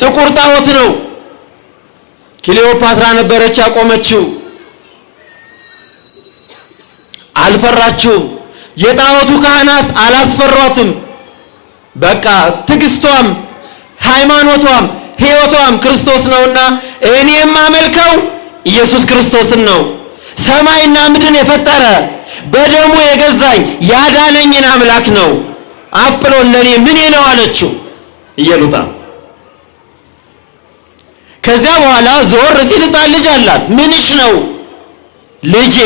ጥቁር ጣዖት ነው። ክሊዮፓትራ ነበረች ያቆመችው። አልፈራችሁም። የጣዖቱ ካህናት አላስፈሯትም። በቃ ትዕግስቷም ሃይማኖቷም ሕይወቷም ክርስቶስ ነውና እኔ የማመልከው ኢየሱስ ክርስቶስን ነው፣ ሰማይና ምድርን የፈጠረ በደሙ የገዛኝ ያዳነኝን አምላክ ነው። አጵሎን ለኔ ምኔ ነው አለችው ኢየሉጣ። ከዚያ በኋላ ዞር ሲል ሕፃን ልጅ አላት። ምንሽ ነው? ልጄ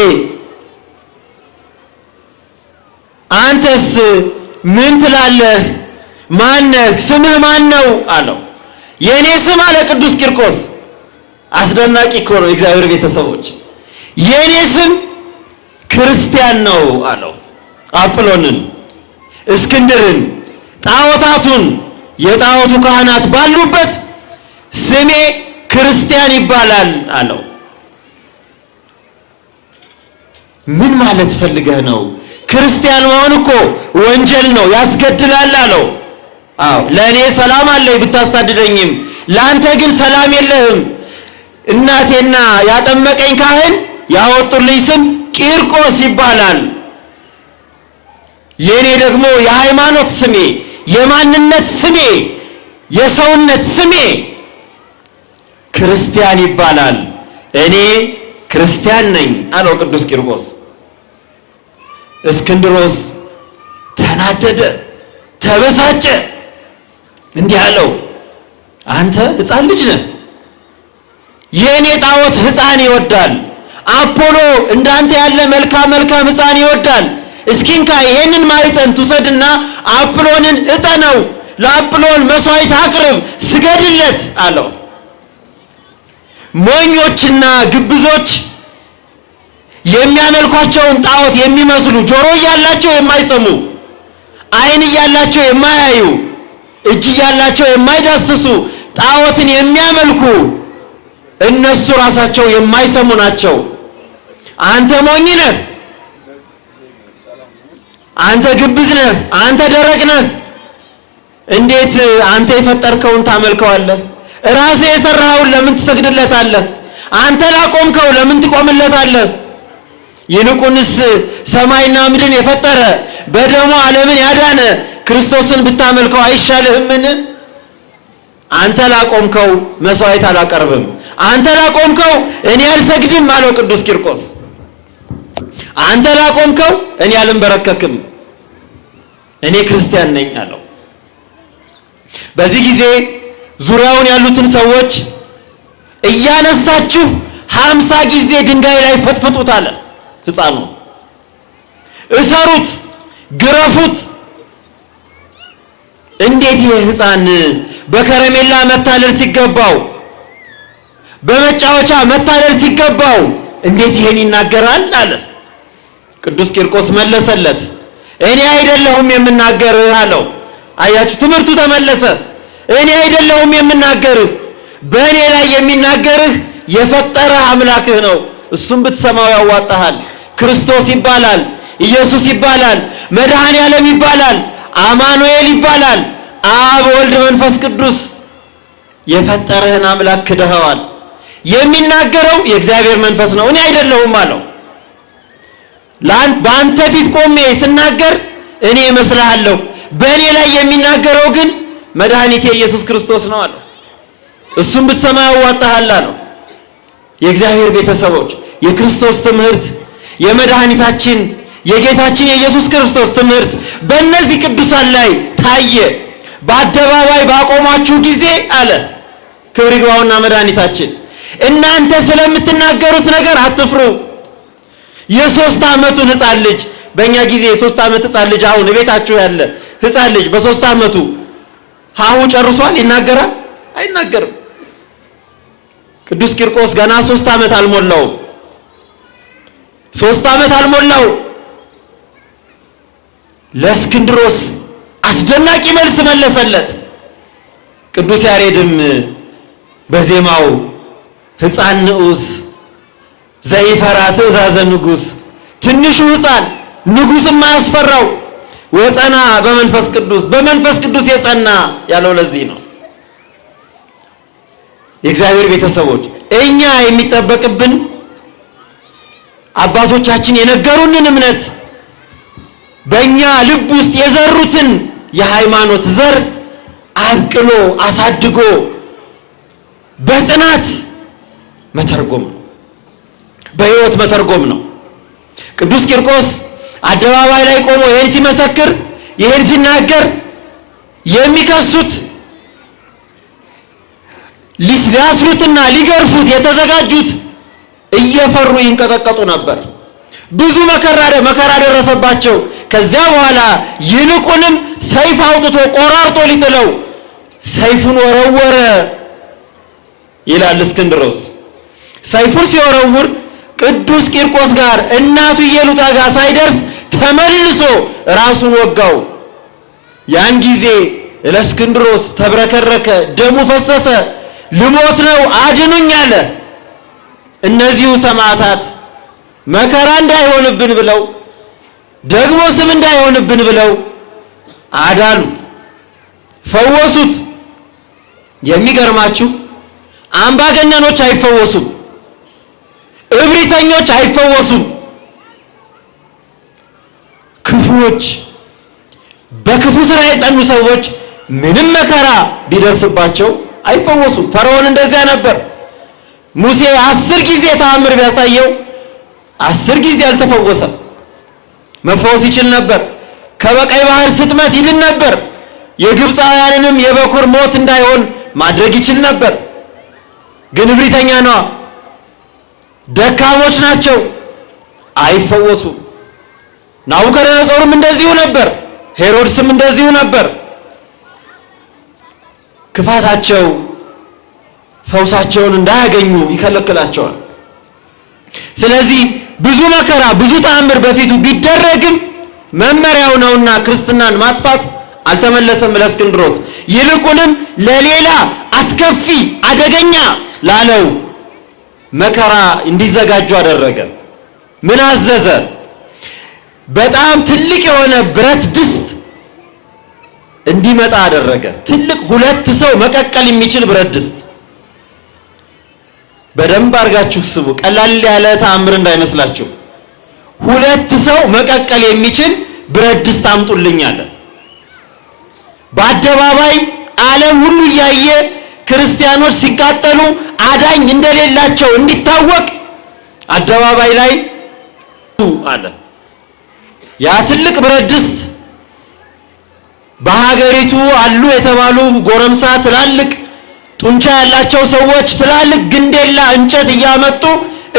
አንተስ ምን ትላለህ? ማነህ? ስምህ ማን ነው አለው። የኔ ስም አለ ቅዱስ ቂርቆስ። አስደናቂ እኮ ነው የእግዚአብሔር ቤተሰቦች። የኔ ስም ክርስቲያን ነው አለው። አጵሎንን፣ እስክንድርን፣ ጣዖታቱን የጣዖቱ ካህናት ባሉበት ስሜ ክርስቲያን ይባላል አለው። ምን ማለት ፈልገህ ነው? ክርስቲያን መሆን እኮ ወንጀል ነው፣ ያስገድላል አለው። አዎ ለእኔ ሰላም አለኝ ብታሳድደኝም፣ ለአንተ ግን ሰላም የለህም። እናቴና ያጠመቀኝ ካህን ያወጡልኝ ስም ቂርቆስ ይባላል። የእኔ ደግሞ የሃይማኖት ስሜ፣ የማንነት ስሜ፣ የሰውነት ስሜ ክርስቲያን ይባላል። እኔ ክርስቲያን ነኝ አለው ቅዱስ ቂርቆስ። እስክንድሮስ ተናደደ፣ ተበሳጨ። እንዲህ አለው፣ አንተ ሕፃን ልጅ ነህ። የእኔ ጣዖት ሕፃን ይወዳል። አፖሎ እንዳንተ ያለ መልካም ሕፃን ይወዳል። እስኪንካ ይሄንን ማዕጠንት ውሰድና አጵሎንን እጠነው፣ ለአጵሎን መስዋዕት አቅርብ፣ ስገድለት አለው። ሞኞችና ግብዞች የሚያመልኳቸውን ጣዖት የሚመስሉ ጆሮ እያላቸው የማይሰሙ፣ ዓይን እያላቸው የማያዩ፣ እጅ እያላቸው የማይዳስሱ ጣዖትን የሚያመልኩ እነሱ ራሳቸው የማይሰሙ ናቸው። አንተ ሞኝ ነህ፣ አንተ ግብዝ ነህ፣ አንተ ደረቅ ነህ። እንዴት አንተ የፈጠርከውን ታመልከዋለህ? ራስህ የሰራኸውን ለምን ትሰግድለታለህ? አንተ ላቆምከው ለምን ትቆምለታለህ? ይልቁንስ ሰማይና ምድርን የፈጠረ በደሙ ዓለምን ያዳነ ክርስቶስን ብታመልከው አይሻልህምን? አንተ ላቆምከው መስዋዕት አላቀርብም፣ አንተ ላቆምከው እኔ አልሰግድም አለው ቅዱስ ቂርቆስ። አንተ ላቆምከው እኔ አልንበረከክም፣ እኔ ክርስቲያን ነኝ አለው። በዚህ ጊዜ ዙሪያውን ያሉትን ሰዎች እያነሳችሁ 50 ጊዜ ድንጋይ ላይ ፈጥፍጡት አለ። ሕፃኑ እሰሩት፣ ግረፉት። እንዴት ይህ ሕፃን በከረሜላ መታለል ሲገባው፣ በመጫወቻ መታለል ሲገባው እንዴት ይሄን ይናገራል አለ። ቅዱስ ቂርቆስ መለሰለት፣ እኔ አይደለሁም የምናገርህ አለው። አያችሁ፣ ትምህርቱ ተመለሰ። እኔ አይደለሁም የምናገርህ፣ በእኔ ላይ የሚናገርህ የፈጠረህ አምላክህ ነው። እሱም ብትሰማው ያዋጣሃል። ክርስቶስ ይባላል፣ ኢየሱስ ይባላል፣ መድኃኔ ዓለም ይባላል፣ አማኑኤል ይባላል። አብ ወልድ መንፈስ ቅዱስ። የፈጠረህን አምላክ ክደኸዋል። የሚናገረው የእግዚአብሔር መንፈስ ነው፣ እኔ አይደለሁም አለው። በአንተ ፊት ቆሜ ስናገር እኔ እመስልሃለሁ፣ በእኔ ላይ የሚናገረው ግን መድኃኒቴ ኢየሱስ ክርስቶስ ነው አለው። እሱም ብትሰማ ያዋጣሃል አለው። የእግዚአብሔር ቤተሰቦች የክርስቶስ ትምህርት፣ የመድኃኒታችን የጌታችን የኢየሱስ ክርስቶስ ትምህርት በእነዚህ ቅዱሳን ላይ ታየ። በአደባባይ ባቆማችሁ ጊዜ አለ ክብር ይግባውና መድኃኒታችን፣ እናንተ ስለምትናገሩት ነገር አትፍሩ። የ3 ዓመቱን ሕፃን ልጅ፣ በእኛ ጊዜ የ3 ዓመት ሕፃን ልጅ አሁን ቤታችሁ ያለ ሕፃን ልጅ በ3 ዓመቱ ሀሁ ጨርሷል? ይናገራል? አይናገርም። ቅዱስ ቂርቆስ ገና 3 ዓመት አልሞላውም። 3 ዓመት አልሞላው። ለእስክንድሮስ አስደናቂ መልስ መለሰለት። ቅዱስ ያሬድም በዜማው ሕፃን ንዑስ ዘይፈራ ትእዛዘ ንጉሥ፣ ትንሹ ሕፃን ንጉሥ የማያስፈራው ወጸና በመንፈስ ቅዱስ፣ በመንፈስ ቅዱስ የጸና ያለው ለዚህ ነው። የእግዚአብሔር ቤተሰቦች እኛ የሚጠበቅብን አባቶቻችን የነገሩንን እምነት በእኛ ልብ ውስጥ የዘሩትን የሃይማኖት ዘር አብቅሎ አሳድጎ በጽናት መተርጎም ነው፣ በሕይወት መተርጎም ነው። ቅዱስ ቂርቆስ አደባባይ ላይ ቆሞ ይሄን ሲመሰክር፣ ይሄን ሲናገር የሚከሱት ሊያስሩትና ሊገርፉት የተዘጋጁት እየፈሩ ይንቀጠቀጡ ነበር። ብዙ መከራ ደረሰባቸው። ከዚያ በኋላ ይልቁንም ሰይፍ አውጥቶ ቆራርጦ ሊጥለው ሰይፉን ወረወረ ይላል እስክንድሮስ። ሰይፉን ሲወረውር ቅዱስ ቂርቆስ ጋር እናቱ ኢየሉጣ ጋር ሳይደርስ ተመልሶ ራሱን ወጋው። ያን ጊዜ ለእስክንድሮስ ተብረከረከ፣ ደሙ ፈሰሰ። ልሞት ነው አድኑኝ አለ። እነዚሁ ሰማዕታት መከራ እንዳይሆንብን ብለው ደግሞ ስም እንዳይሆንብን ብለው አዳኑት፣ ፈወሱት። የሚገርማችሁ አምባገነኖች አይፈወሱም፣ እብሪተኞች አይፈወሱም። ክፉዎች፣ በክፉ ስራ የጸኑ ሰዎች ምንም መከራ ቢደርስባቸው አይፈወሱም። ፈርዖን እንደዚያ ነበር። ሙሴ 10 ጊዜ ተአምር ቢያሳየው 10 ጊዜ አልተፈወሰም። መፈወስ ይችል ነበር። ከበቀይ ባህር ስጥመት ይድን ነበር። የግብፃውያንንም የበኩር ሞት እንዳይሆን ማድረግ ይችል ነበር። ግን እብሪተኛ ነው፣ ደካሞች ናቸው፣ አይፈወሱም። ናቡከደነጾርም እንደዚሁ ነበር። ሄሮድስም እንደዚሁ ነበር። ክፋታቸው ፈውሳቸውን እንዳያገኙ ይከለክላቸዋል። ስለዚህ ብዙ መከራ ብዙ ተአምር በፊቱ ቢደረግም መመሪያው ነውና ክርስትናን ማጥፋት አልተመለሰም ለእስክንድሮስ። ይልቁንም ለሌላ አስከፊ አደገኛ ላለው መከራ እንዲዘጋጁ አደረገ። ምን አዘዘ? በጣም ትልቅ የሆነ ብረት ድስት እንዲመጣ አደረገ። ትልቅ 2 ሰው መቀቀል የሚችል ብረት ድስት። በደንብ አድርጋችሁ ስሙ። ቀላል ያለ ተአምር እንዳይመስላችሁ። 2 ሰው መቀቀል የሚችል ብረት ድስት አምጡልኝ አለ። በአደባባይ ዓለም ሁሉ እያየ ክርስቲያኖች ሲቃጠሉ አዳኝ እንደሌላቸው እንዲታወቅ አደባባይ ላይ አለ። ያ ትልቅ ብረት ድስት በሀገሪቱ አሉ የተባሉ ጎረምሳ፣ ትላልቅ ጡንቻ ያላቸው ሰዎች ትላልቅ ግንዴላ እንጨት እያመጡ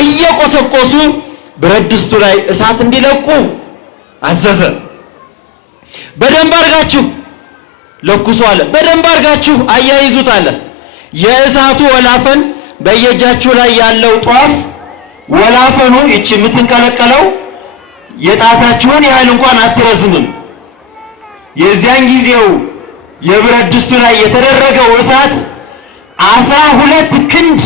እየቆሰቆሱ ብረት ድስቱ ላይ እሳት እንዲለቁ አዘዘ። በደንብ አድርጋችሁ ለኩሱ አለ። በደንብ አድርጋችሁ አያይዙት አለ። የእሳቱ ወላፈን በየእጃችሁ ላይ ያለው ጧፍ ወላፈኑ እቺ የምትንቀለቀለው የጣታችሁን ያህል እንኳን አትረዝምም። የዚያን ጊዜው የብረት ድስቱ ላይ የተደረገው እሳት 12 ክንድ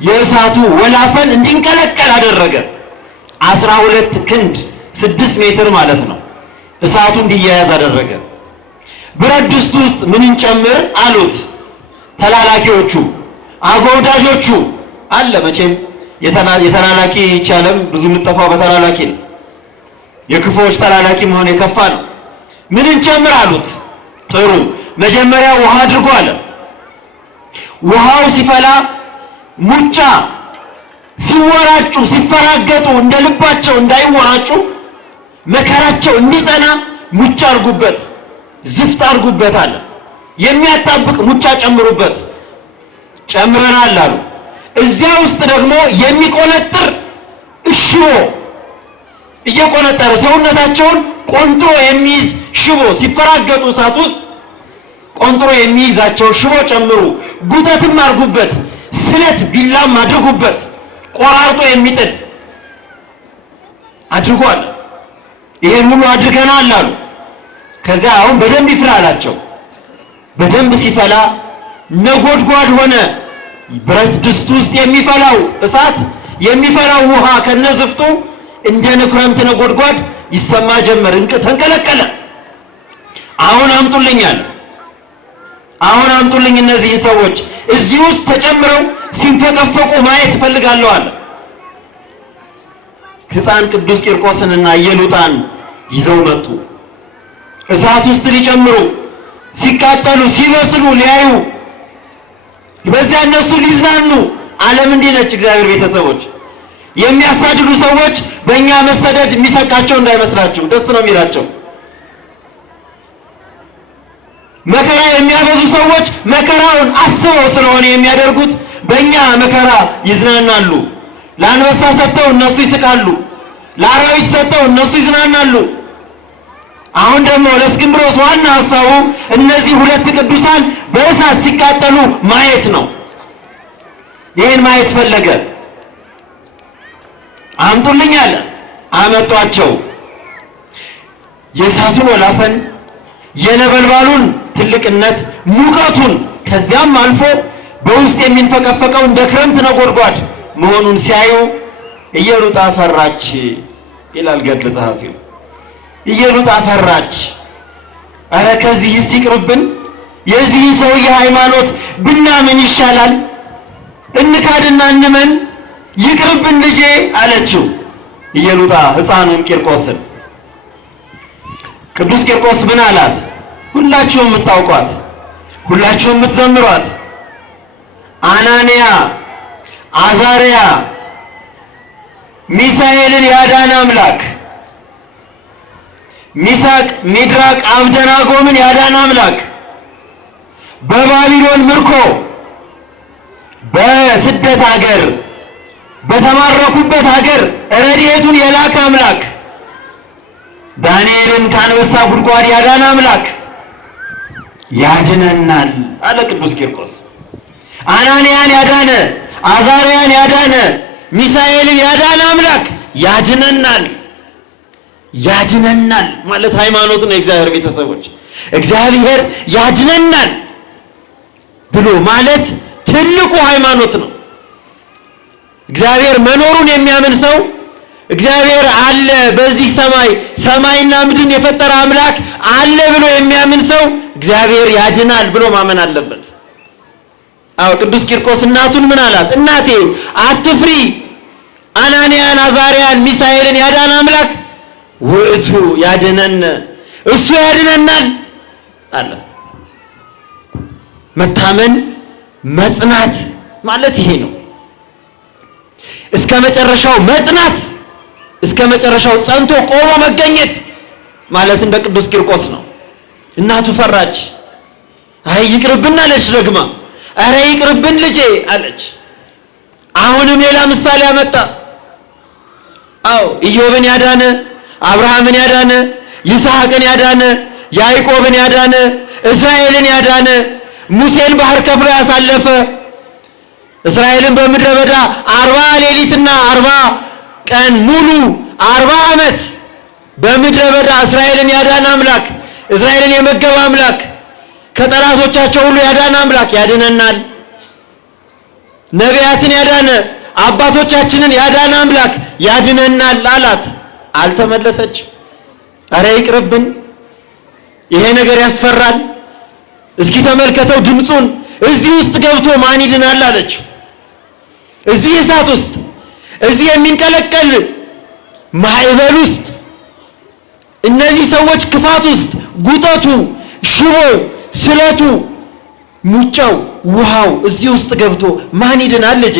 የእሳቱ ወላፈን እንዲንቀለቀል አደረገ። 12 ክንድ 6 ሜትር ማለት ነው። እሳቱ እንዲያያዝ አደረገ። ብረት ድስቱ ውስጥ ምን እንጨምር አሉት ተላላኪዎቹ፣ አጎብዳጆቹ። አለ መቼም የተላላኪ ይቻለም ብዙ የምጠፋው በተላላኪ ነው። የክፉዎች ተላላኪ መሆን የከፋ ነው። ምን እንጨምር አሉት። ጥሩ መጀመሪያ ውሃ አድርጎ አለ። ውሃው ሲፈላ ሙጫ ሲወራጩ ሲፈራገጡ እንደ ልባቸው እንዳይወራጩ መከራቸው እንዲጸና ሙጫ አድርጉበት፣ ዝፍት አድርጉበት አለ። የሚያጣብቅ ሙጫ ጨምሩበት። ጨምረናል አሉ። እዚያ ውስጥ ደግሞ የሚቆነጥር ሽቦ እየቆነጠረ ሰውነታቸውን ቆንጥሮ የሚይዝ ሽቦ ሲፈራገጡ እሳት ውስጥ ቆንጥሮ የሚይዛቸው ሽቦ ጨምሩ። ጉተትም አድርጉበት፣ ስለት ቢላም አድርጉበት፣ ቆራርጦ የሚጥል አድርጓል። ይሄን ሁሉ አድርገናል አሉ። ከዚያ አሁን በደንብ ይፍላ አላቸው። በደንብ ሲፈላ ነጎድጓድ ሆነ። ብረት ድስት ውስጥ የሚፈላው እሳት የሚፈላው ውሃ ከነዝፍቱ እንደ ክረምት ነጎድጓድ ይሰማ ጀመር። ተንቀለቀለ። አሁን አምጡልኝ አለ። አሁን አምጡልኝ እነዚህን ሰዎች እዚህ ውስጥ ተጨምረው ሲንፈቀፈቁ ማየት እፈልጋለሁ አለ። ሕፃን ቅዱስ ቂርቆስንና ኢየሉጣን ይዘው መጡ። እሳት ውስጥ ሊጨምሩ ሲቃጠሉ ሲበስሉ ሊያዩ፣ በዚያ እነሱ ሊዝናኑ። ዓለም እንዲህ ነች። እግዚአብሔር ቤተሰቦች የሚያሳድዱ ሰዎች በእኛ መሰደድ የሚሰቃቸው እንዳይመስላችሁ፣ ደስ ነው የሚላቸው። መከራ የሚያበዙ ሰዎች መከራውን አስበው ስለሆነ የሚያደርጉት በእኛ መከራ ይዝናናሉ። ለአንበሳ ሰጥተው እነሱ ይስቃሉ፣ ለአራዊት ሰጥተው እነሱ ይዝናናሉ። አሁን ደግሞ ለእስክንድሮስ ዋና ሐሳቡ እነዚህ 2 ቅዱሳን በእሳት ሲቃጠሉ ማየት ነው። ይህን ማየት ፈለገ። አምጡልኝ አለ። አመጧቸው። የእሳቱን ወላፈን የነበልባሉን ትልቅነት ሙቀቱን ከዚያም አልፎ በውስጥ የሚንፈቀፈቀው እንደ ክረምት ነጎድጓድ መሆኑን ሲያዩ ኢየሉጣ ፈራች ይላል ገድለ ጸሐፊው። ኢየሉጣ ፈራች። አረ ከዚህስ ይቅርብን፣ የዚህ ሰውዬ ሃይማኖት ብናምን ይሻላል፣ እንካድና እንመን፣ ይቅርብን ልጄ አለችው ኢየሉጣ ሕፃኑን ቂርቆስን። ቅዱስ ቂርቆስ ምን አላት? ሁላችሁም የምታውቋት ሁላችሁም የምትዘምሯት አናንያ አዛርያ ሚሳኤልን ያዳነ አምላክ ሚሳቅ፣ ሚድራቅ፣ አብደናጎምን ያዳነ አምላክ በባቢሎን ምርኮ በስደት ሀገር በተማረኩበት ሀገር ረድኤቱን የላከ አምላክ ዳንኤልን ከአንበሳ ጉድጓድ ያዳነ አምላክ ያድነናል አለ ቅዱስ ቂርቆስ። አናንያን ያዳነ፣ አዛርያን ያዳነ፣ ሚሳኤልን ያዳነ አምላክ ያድነናል። ያድነናል ማለት ሃይማኖት ነው። የእግዚአብሔር ቤተሰቦች እግዚአብሔር ያድነናል ብሎ ማለት ትልቁ ሃይማኖት ነው። እግዚአብሔር መኖሩን የሚያምን ሰው እግዚአብሔር አለ፣ በዚህ ሰማይና ምድርን የፈጠረ አምላክ አለ ብሎ የሚያምን ሰው እግዚአብሔር ያድናል ብሎ ማመን አለበት። አዎ ቅዱስ ቂርቆስ እናቱን ምን አላት? እናቴ አትፍሪ፣ አናንያን፣ አዛርያን፣ ሚሳኤልን ያዳነ አምላክ ውእቱ ያድነን፣ እሱ ያድነናል አለ። መታመን መጽናት ማለት ይሄ ነው። እስከ መጨረሻው መጽናት፣ እስከ መጨረሻው ጸንቶ ቆሞ መገኘት ማለት እንደ ቅዱስ ቂርቆስ ነው። እናቱ ፈራች። አይ ይቅርብን አለች። ደግማ አረ ይቅርብን ልጄ አለች። አሁንም ሌላ ምሳሌ አመጣ። አዎ ኢዮብን ያዳነ፣ አብርሃምን ያዳነ፣ ይስሐቅን ያዳነ፣ ያዕቆብን ያዳነ፣ እስራኤልን ያዳነ፣ ሙሴን ባህር ከፍሎ ያሳለፈ፣ እስራኤልን በምድረ በዳ 40 ሌሊትና 40 ቀን ሙሉ 40 ዓመት በምድረ በዳ እስራኤልን ያዳነ አምላክ፣ እስራኤልን የመገበ አምላክ፣ ከጠላቶቻቸው ሁሉ ያዳነ አምላክ ያድነናል። ነቢያትን ያዳነ፣ አባቶቻችንን ያዳነ አምላክ ያድነናል አላት። አልተመለሰችም። አረ ይቅርብን፣ ይሄ ነገር ያስፈራል፣ እስኪ ተመልከተው ድምፁን፣ እዚህ ውስጥ ገብቶ ማን ይድናል አለችው። እዚህ እሳት ውስጥ፣ እዚህ የሚንቀለቀል ማዕበል ውስጥ፣ እነዚህ ሰዎች ክፋት ውስጥ፣ ጉጠቱ፣ ሽቦ፣ ስለቱ፣ ሙጫው፣ ውሃው እዚህ ውስጥ ገብቶ ማን ይድናል ልጄ?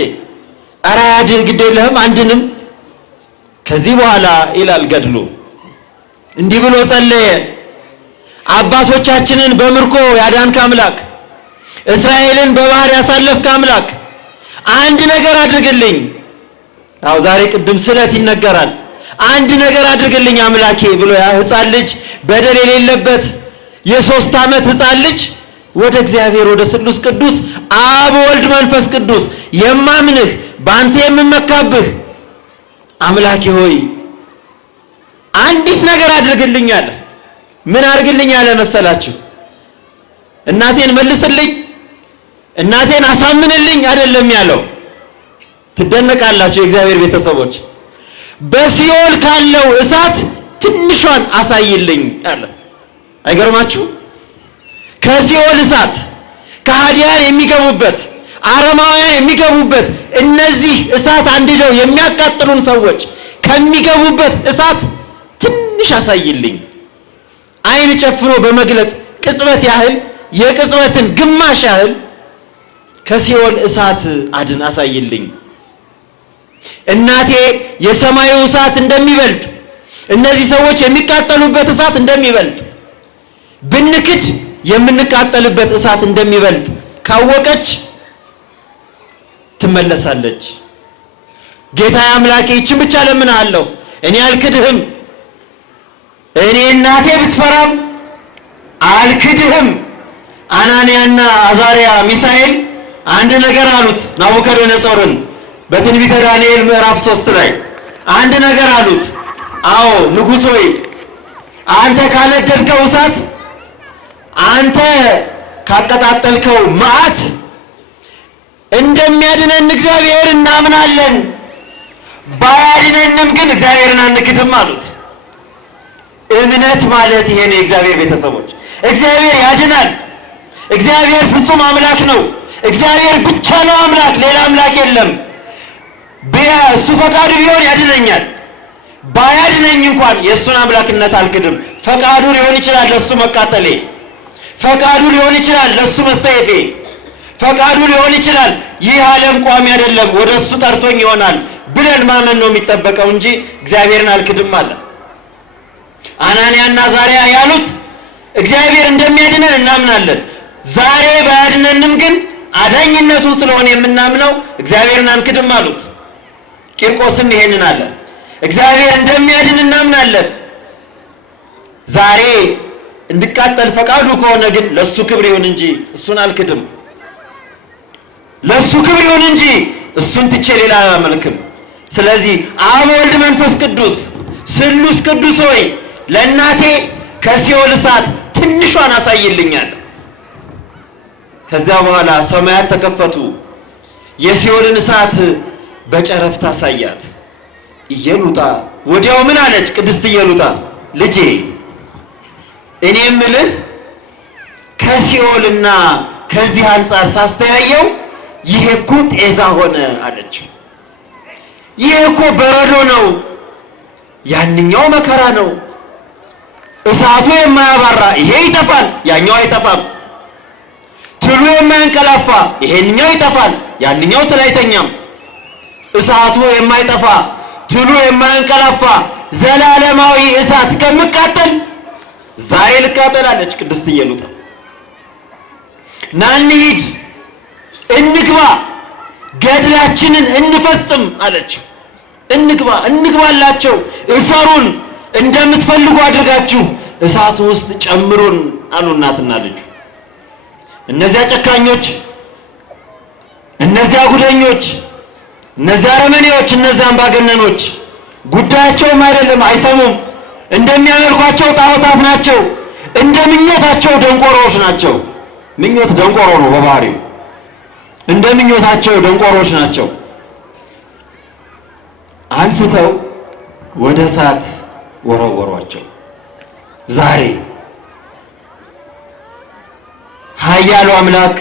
ኧረ ያድን፣ ግድ የለህም አንድንም። ከዚህ በኋላ ይላል ገድሉ እንዲህ ብሎ ጸለየ። አባቶቻችንን በምርኮ ያዳንክ አምላክ፣ እስራኤልን በባህር ያሳለፍክ አምላክ አንድ ነገር አድርግልኝ። አዎ ዛሬ ቅድም ስለት ይነገራል። አንድ ነገር አድርግልኝ አምላኬ ብሎ ያ ሕፃን ልጅ በደል የሌለበት የ3 ዓመት ሕፃን ልጅ ወደ እግዚአብሔር ወደ ስሉስ ቅዱስ አብ ወልድ መንፈስ ቅዱስ የማምንህ በአንተ የምመካብህ አምላኬ ሆይ አንዲት ነገር አድርግልኝ አለ። ምን አድርግልኝ አለ መሰላችሁ? እናቴን መልስልኝ፣ እናቴን አሳምንልኝ አይደለም ያለው። ትደነቃላችሁ የእግዚአብሔር ቤተሰቦች። በሲኦል ካለው እሳት ትንሿን አሳይልኝ አለ። አይገርማችሁ? ከሲኦል እሳት ከሃዲያን የሚገቡበት፣ አረማውያን የሚገቡበት፣ እነዚህ እሳት አንድደው የሚያቃጥሉን ሰዎች ከሚገቡበት እሳት ትንሽ አሳይልኝ። አይን ጨፍኖ በመግለጽ ቅጽበት ያህል፣ የቅጽበትን ግማሽ ያህል ከሲኦል እሳት አድን አሳይልኝ። እናቴ የሰማዩ እሳት እንደሚበልጥ፣ እነዚህ ሰዎች የሚቃጠሉበት እሳት እንደሚበልጥ፣ ብንክድ የምንቃጠልበት እሳት እንደሚበልጥ ካወቀች ትመለሳለች። ጌታ አምላኬ ይችን ብቻ ለምንሃለሁ፣ እኔ አልክድህም። እኔ እናቴ ብትፈራም አልክድህም። አናንያና አዛርያ ሚሳኤል አንድ ነገር አሉት ናቡከደነፆርን በትንቢተ ዳንኤል ምዕራፍ 3 ላይ አንድ ነገር አሉት። አዎ ንጉሥ ሆይ አንተ ካነደድከው እሳት፣ አንተ ካቀጣጠልከው መዓት እንደሚያድነን እግዚአብሔር እናምናለን፣ ባያድነንም ግን እግዚአብሔርን አንክድም አሉት። እምነት ማለት ይሄ ነው የእግዚአብሔር ቤተሰቦች። እግዚአብሔር ያድናል። እግዚአብሔር ፍጹም አምላክ ነው። እግዚአብሔር ብቻ ነው አምላክ፣ ሌላ አምላክ የለም። እሱ ፈቃዱ ቢሆን ያድነኛል። ባያድነኝ እንኳን የእሱን አምላክነት አልክድም። ፈቃዱ ሊሆን ይችላል ለእሱ መቃጠሌ፣ ፈቃዱ ሊሆን ይችላል ለእሱ መሰየፌ፣ ፈቃዱ ሊሆን ይችላል ይህ ዓለም ቋሚ አይደለም ወደ እሱ ጠርቶኝ ይሆናል ብለን ማመን ነው የሚጠበቀው እንጂ እግዚአብሔርን አልክድም አለ። አናንያና አዛርያ ያሉት እግዚአብሔር እንደሚያድነን እናምናለን። ዛሬ ባያድነንም ግን አዳኝነቱን ስለሆነ የምናምነው እግዚአብሔርን አንክድም አሉት። ቂርቆስም ይሄንን አለ። እግዚአብሔር እንደሚያድን እናምናለን። ዛሬ እንድቃጠል ፈቃዱ ከሆነ ግን ለሱ ክብር ይሁን እንጂ እሱን አልክድም። ለሱ ክብር ይሁን እንጂ እሱን ትቼ ሌላ አላመልክም። ስለዚህ አብ ወልድ መንፈስ ቅዱስ ስሉስ ቅዱስ ሆይ ለእናቴ ከሲኦል እሳት ትንሿን አሳይልኛል። ከዚያ በኋላ ሰማያት ተከፈቱ። የሲኦልን እሳት በጨረፍታ አሳያት። ኢየሉጣ ወዲያው ምን አለች? ቅድስት ኢየሉጣ ልጄ እኔ የምልህ ከሲኦልና ከዚህ አንጻር ሳስተያየው ይሄ እኮ ጤዛ ሆነ አለች። ይሄ እኮ በረዶ ነው፣ ያንኛው መከራ ነው። እሳቱ የማያባራ ይሄ ይጠፋል፣ ያኛው አይጠፋም። ትሉ የማያንቀላፋ ይሄንኛው ይጠፋል፣ ያንኛው ትል አይተኛም። እሳቱ የማይጠፋ ትሉ የማያንቀላፋ ዘላለማዊ እሳት ከምቃጠል ዛሬ ልቃጠላለች። ቅድስት ኢየሉጣ ና እንሂድ፣ እንግባ፣ ገድላችንን እንፈጽም አለች። እንግባላቸው፣ እሰሩን፣ እንደምትፈልጉ አድርጋችሁ እሳቱ ውስጥ ጨምሩን አሉ እናትና ልጁ። እነዚያ ጨካኞች፣ እነዚያ ጉደኞች፣ እነዚያ አረመኔዎች፣ እነዚያ አምባገነኖች ጉዳያቸውም አይደለም፣ አይሰሙም። እንደሚያመልኳቸው ጣዖታት ናቸው። እንደ ምኞታቸው ደንቆሮዎች ናቸው። ምኞት ደንቆሮ ነው በባህሪው። እንደ ምኞታቸው ደንቆሮች ናቸው። አንስተው ወደ እሳት ወረወሯቸው። ዛሬ ኃያሉ አምላክ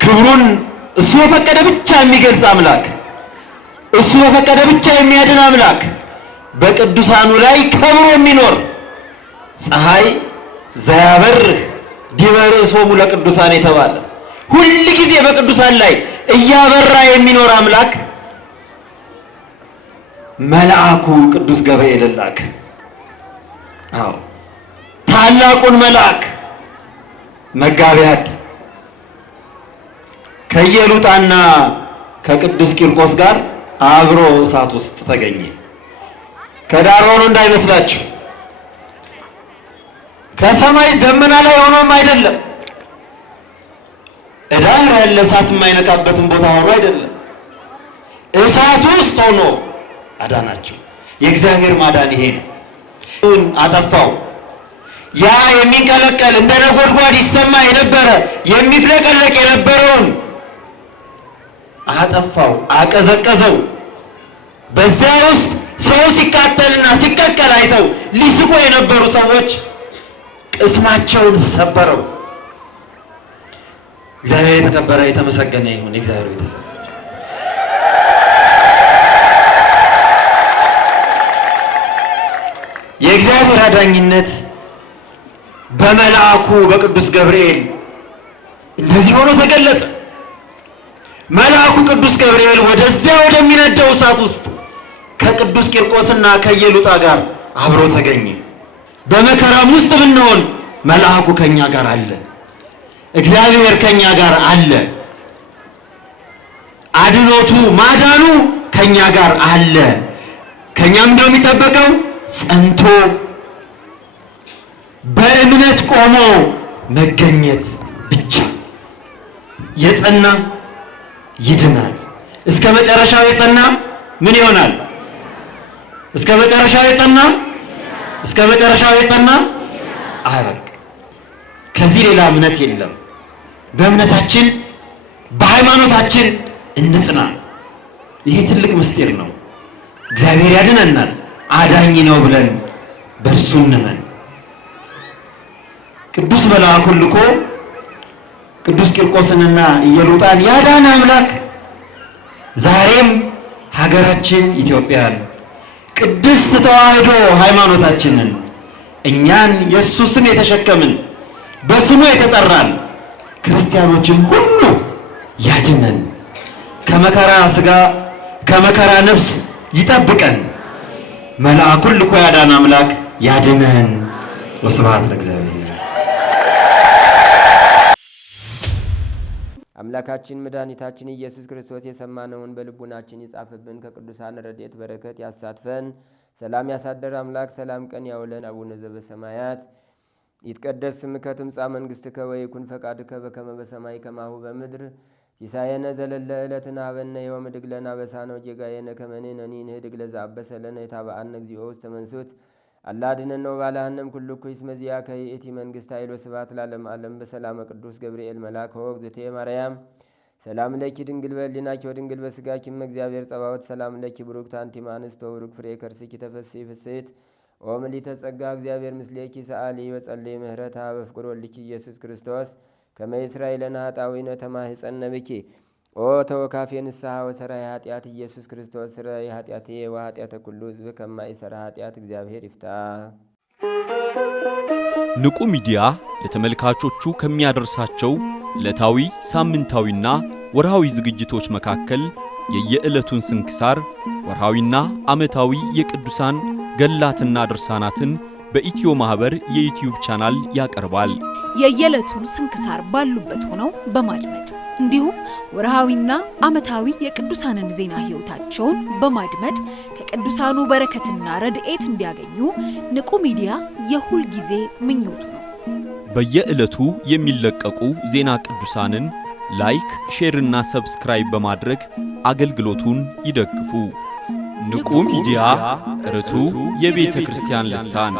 ክብሩን እሱ በፈቀደ ብቻ የሚገልጽ አምላክ፣ እሱ በፈቀደ ብቻ የሚያድን አምላክ፣ በቅዱሳኑ ላይ ከብሮ የሚኖር ፀሐይ ዘያበርህ ዲበ ርእሶሙ ለቅዱሳን የተባለ ሁል ጊዜ በቅዱሳን ላይ እያበራ የሚኖር አምላክ መልአኩ ቅዱስ ገብርኤል ላከ። አዎ ታላቁን መልአክ መጋቤ ሐዲስ ከኢየሉጣና ከቅዱስ ቂርቆስ ጋር አብሮ እሳት ውስጥ ተገኘ። ከዳር ሆኖ እንዳይመስላችሁ፣ ከሰማይ ደመና ላይ ሆኖም አይደለም፣ እዳር ያለ እሳት የማይነካበትን ቦታ ሆኖ አይደለም፣ እሳት ውስጥ ሆኖ አዳናቸው። የእግዚአብሔር ማዳን ይሄ ነው። አጠፋው። ያ የሚንቀለቀል እንደ ነጎድጓድ ይሰማ የነበረ የሚፍለቀለቅ የነበረውን አጠፋው፣ አቀዘቀዘው። በዚያ ውስጥ ሰው ሲቃጠልና ሲቀቀል አይተው ሊስቁ የነበሩ ሰዎች ቅስማቸውን ሰበረው። እግዚአብሔር የተከበረ የተመሰገነ ይሁን። እግዚአብሔር ቤተሰብ የእግዚአብሔር አዳኝነት በመልአኩ በቅዱስ ገብርኤል እንደዚህ ሆኖ ተገለጸ። መልአኩ ቅዱስ ገብርኤል ወደዚያ ወደሚነደው እሳት ውስጥ ከቅዱስ ቂርቆስና ከኢየሉጣ ጋር አብሮ ተገኘ። በመከራም ውስጥ ብንሆን መልአኩ ከኛ ጋር አለ። እግዚአብሔር ከኛ ጋር አለ። አድኖቱ ማዳኑ ከኛ ጋር አለ። ከኛም እንደው የሚጠበቀው ጸንቶ በእምነት ቆሞ መገኘት ብቻ። የጸና ይድናል። እስከ መጨረሻው የጸና ምን ይሆናል? እስከ መጨረሻው የጸና እስከ መጨረሻው የጸና አይበቅ። ከዚህ ሌላ እምነት የለም። በእምነታችን በሃይማኖታችን እንጽና። ይሄ ትልቅ ምስጢር ነው። እግዚአብሔር ያድነናል፣ አዳኝ ነው ብለን በእርሱ እንመን። ቅዱስ መልአኩን ልኮ ቅዱስ ቂርቆስንና ኢየሉጣን ያዳነ አምላክ ዛሬም ሀገራችን ኢትዮጵያን ቅድስት ተዋሕዶ ሃይማኖታችንን እኛን የእሱ ስም የተሸከምን በስሙ የተጠራን ክርስቲያኖችን ሁሉ ያድነን፣ ከመከራ ሥጋ ከመከራ ነፍስ ይጠብቀን። መልአኩን ልኮ ያዳን አምላክ ያድነን። ወስብሐት ለእግዚአብሔር። አምላካችን መድኃኒታችን ኢየሱስ ክርስቶስ የሰማነውን በልቡናችን ይጻፍብን፣ ከቅዱሳን ረድኤት በረከት ያሳትፈን። ሰላም ያሳደር አምላክ ሰላም ቀን ያውለን። አቡነ ዘበሰማያት ይትቀደስ ስምከ ትምጻእ መንግሥትከ ወይኩን ፈቃድከ በከመ በሰማይ ከማሁ በምድር ሲሳየነ ዘለለ ዕለትነ ሀበነ ዮም ወኅድግ ለነ አበሳነ ወጌጋየነ ከመ ንሕነኒ ንኅድግ ለዘአበሰ ለነ የታበአነ እግዚኦ ውስተ መንሱት አላ አድኅነነ ወባልሐነ እምኩሉ ኩይስ መዚአከ ይእቲ መንግሥት ኃይል ወስብሐት ለዓለመ ዓለም። በሰላመ ቅዱስ ገብርኤል መልአክ ወእግዝእትየ ማርያም ሰላም ለኪ ድንግል በሕሊናኪ ወድንግል በሥጋኪ እም እግዚአብሔር ጸባኦት ሰላም ለኪ ብሩክት አንቲ እምአንስት ወብሩክ ፍሬ ከርሥኪ ተፈሥሒ ፍሥሕት ኦ ምልዕተ ጸጋ እግዚአብሔር ምስሌኪ ሰአሊ ወጸልይ ምህረታ በፍቅር ወልድኪ ኢየሱስ ክርስቶስ ከመ ይሥራይ ለነ ኃጣውኢነ ተማኅፀነ ብኪ ኦ ተወካፌ ንስሐ ወሰራይ ኃጢአት ኢየሱስ ክርስቶስ ስረይ ኃጢአትየ ወኃጢአተ ኩሉ ሕዝብ ከማይሠራ ኃጢአት እግዚአብሔር ይፍታ። ንቁ ሚዲያ ለተመልካቾቹ ከሚያደርሳቸው ዕለታዊ ሳምንታዊና ወርሃዊ ዝግጅቶች መካከል የየዕለቱን ስንክሳር ወርሃዊና ዓመታዊ የቅዱሳን ገላትና ድርሳናትን በኢትዮ ማህበር የዩቲዩብ ቻናል ያቀርባል። የየዕለቱን ስንክሳር ባሉበት ሆነው በማድመጥ እንዲሁም ወርሃዊና ዓመታዊ የቅዱሳንን ዜና ሕይወታቸውን በማድመጥ ከቅዱሳኑ በረከትና ረድኤት እንዲያገኙ ንቁ ሚዲያ የሁል ጊዜ ምኞቱ ነው። በየዕለቱ የሚለቀቁ ዜና ቅዱሳንን ላይክ፣ ሼርና ሰብስክራይብ በማድረግ አገልግሎቱን ይደግፉ። ንቁ ሚዲያ ርቱ የቤተ ክርስቲያን ልሳን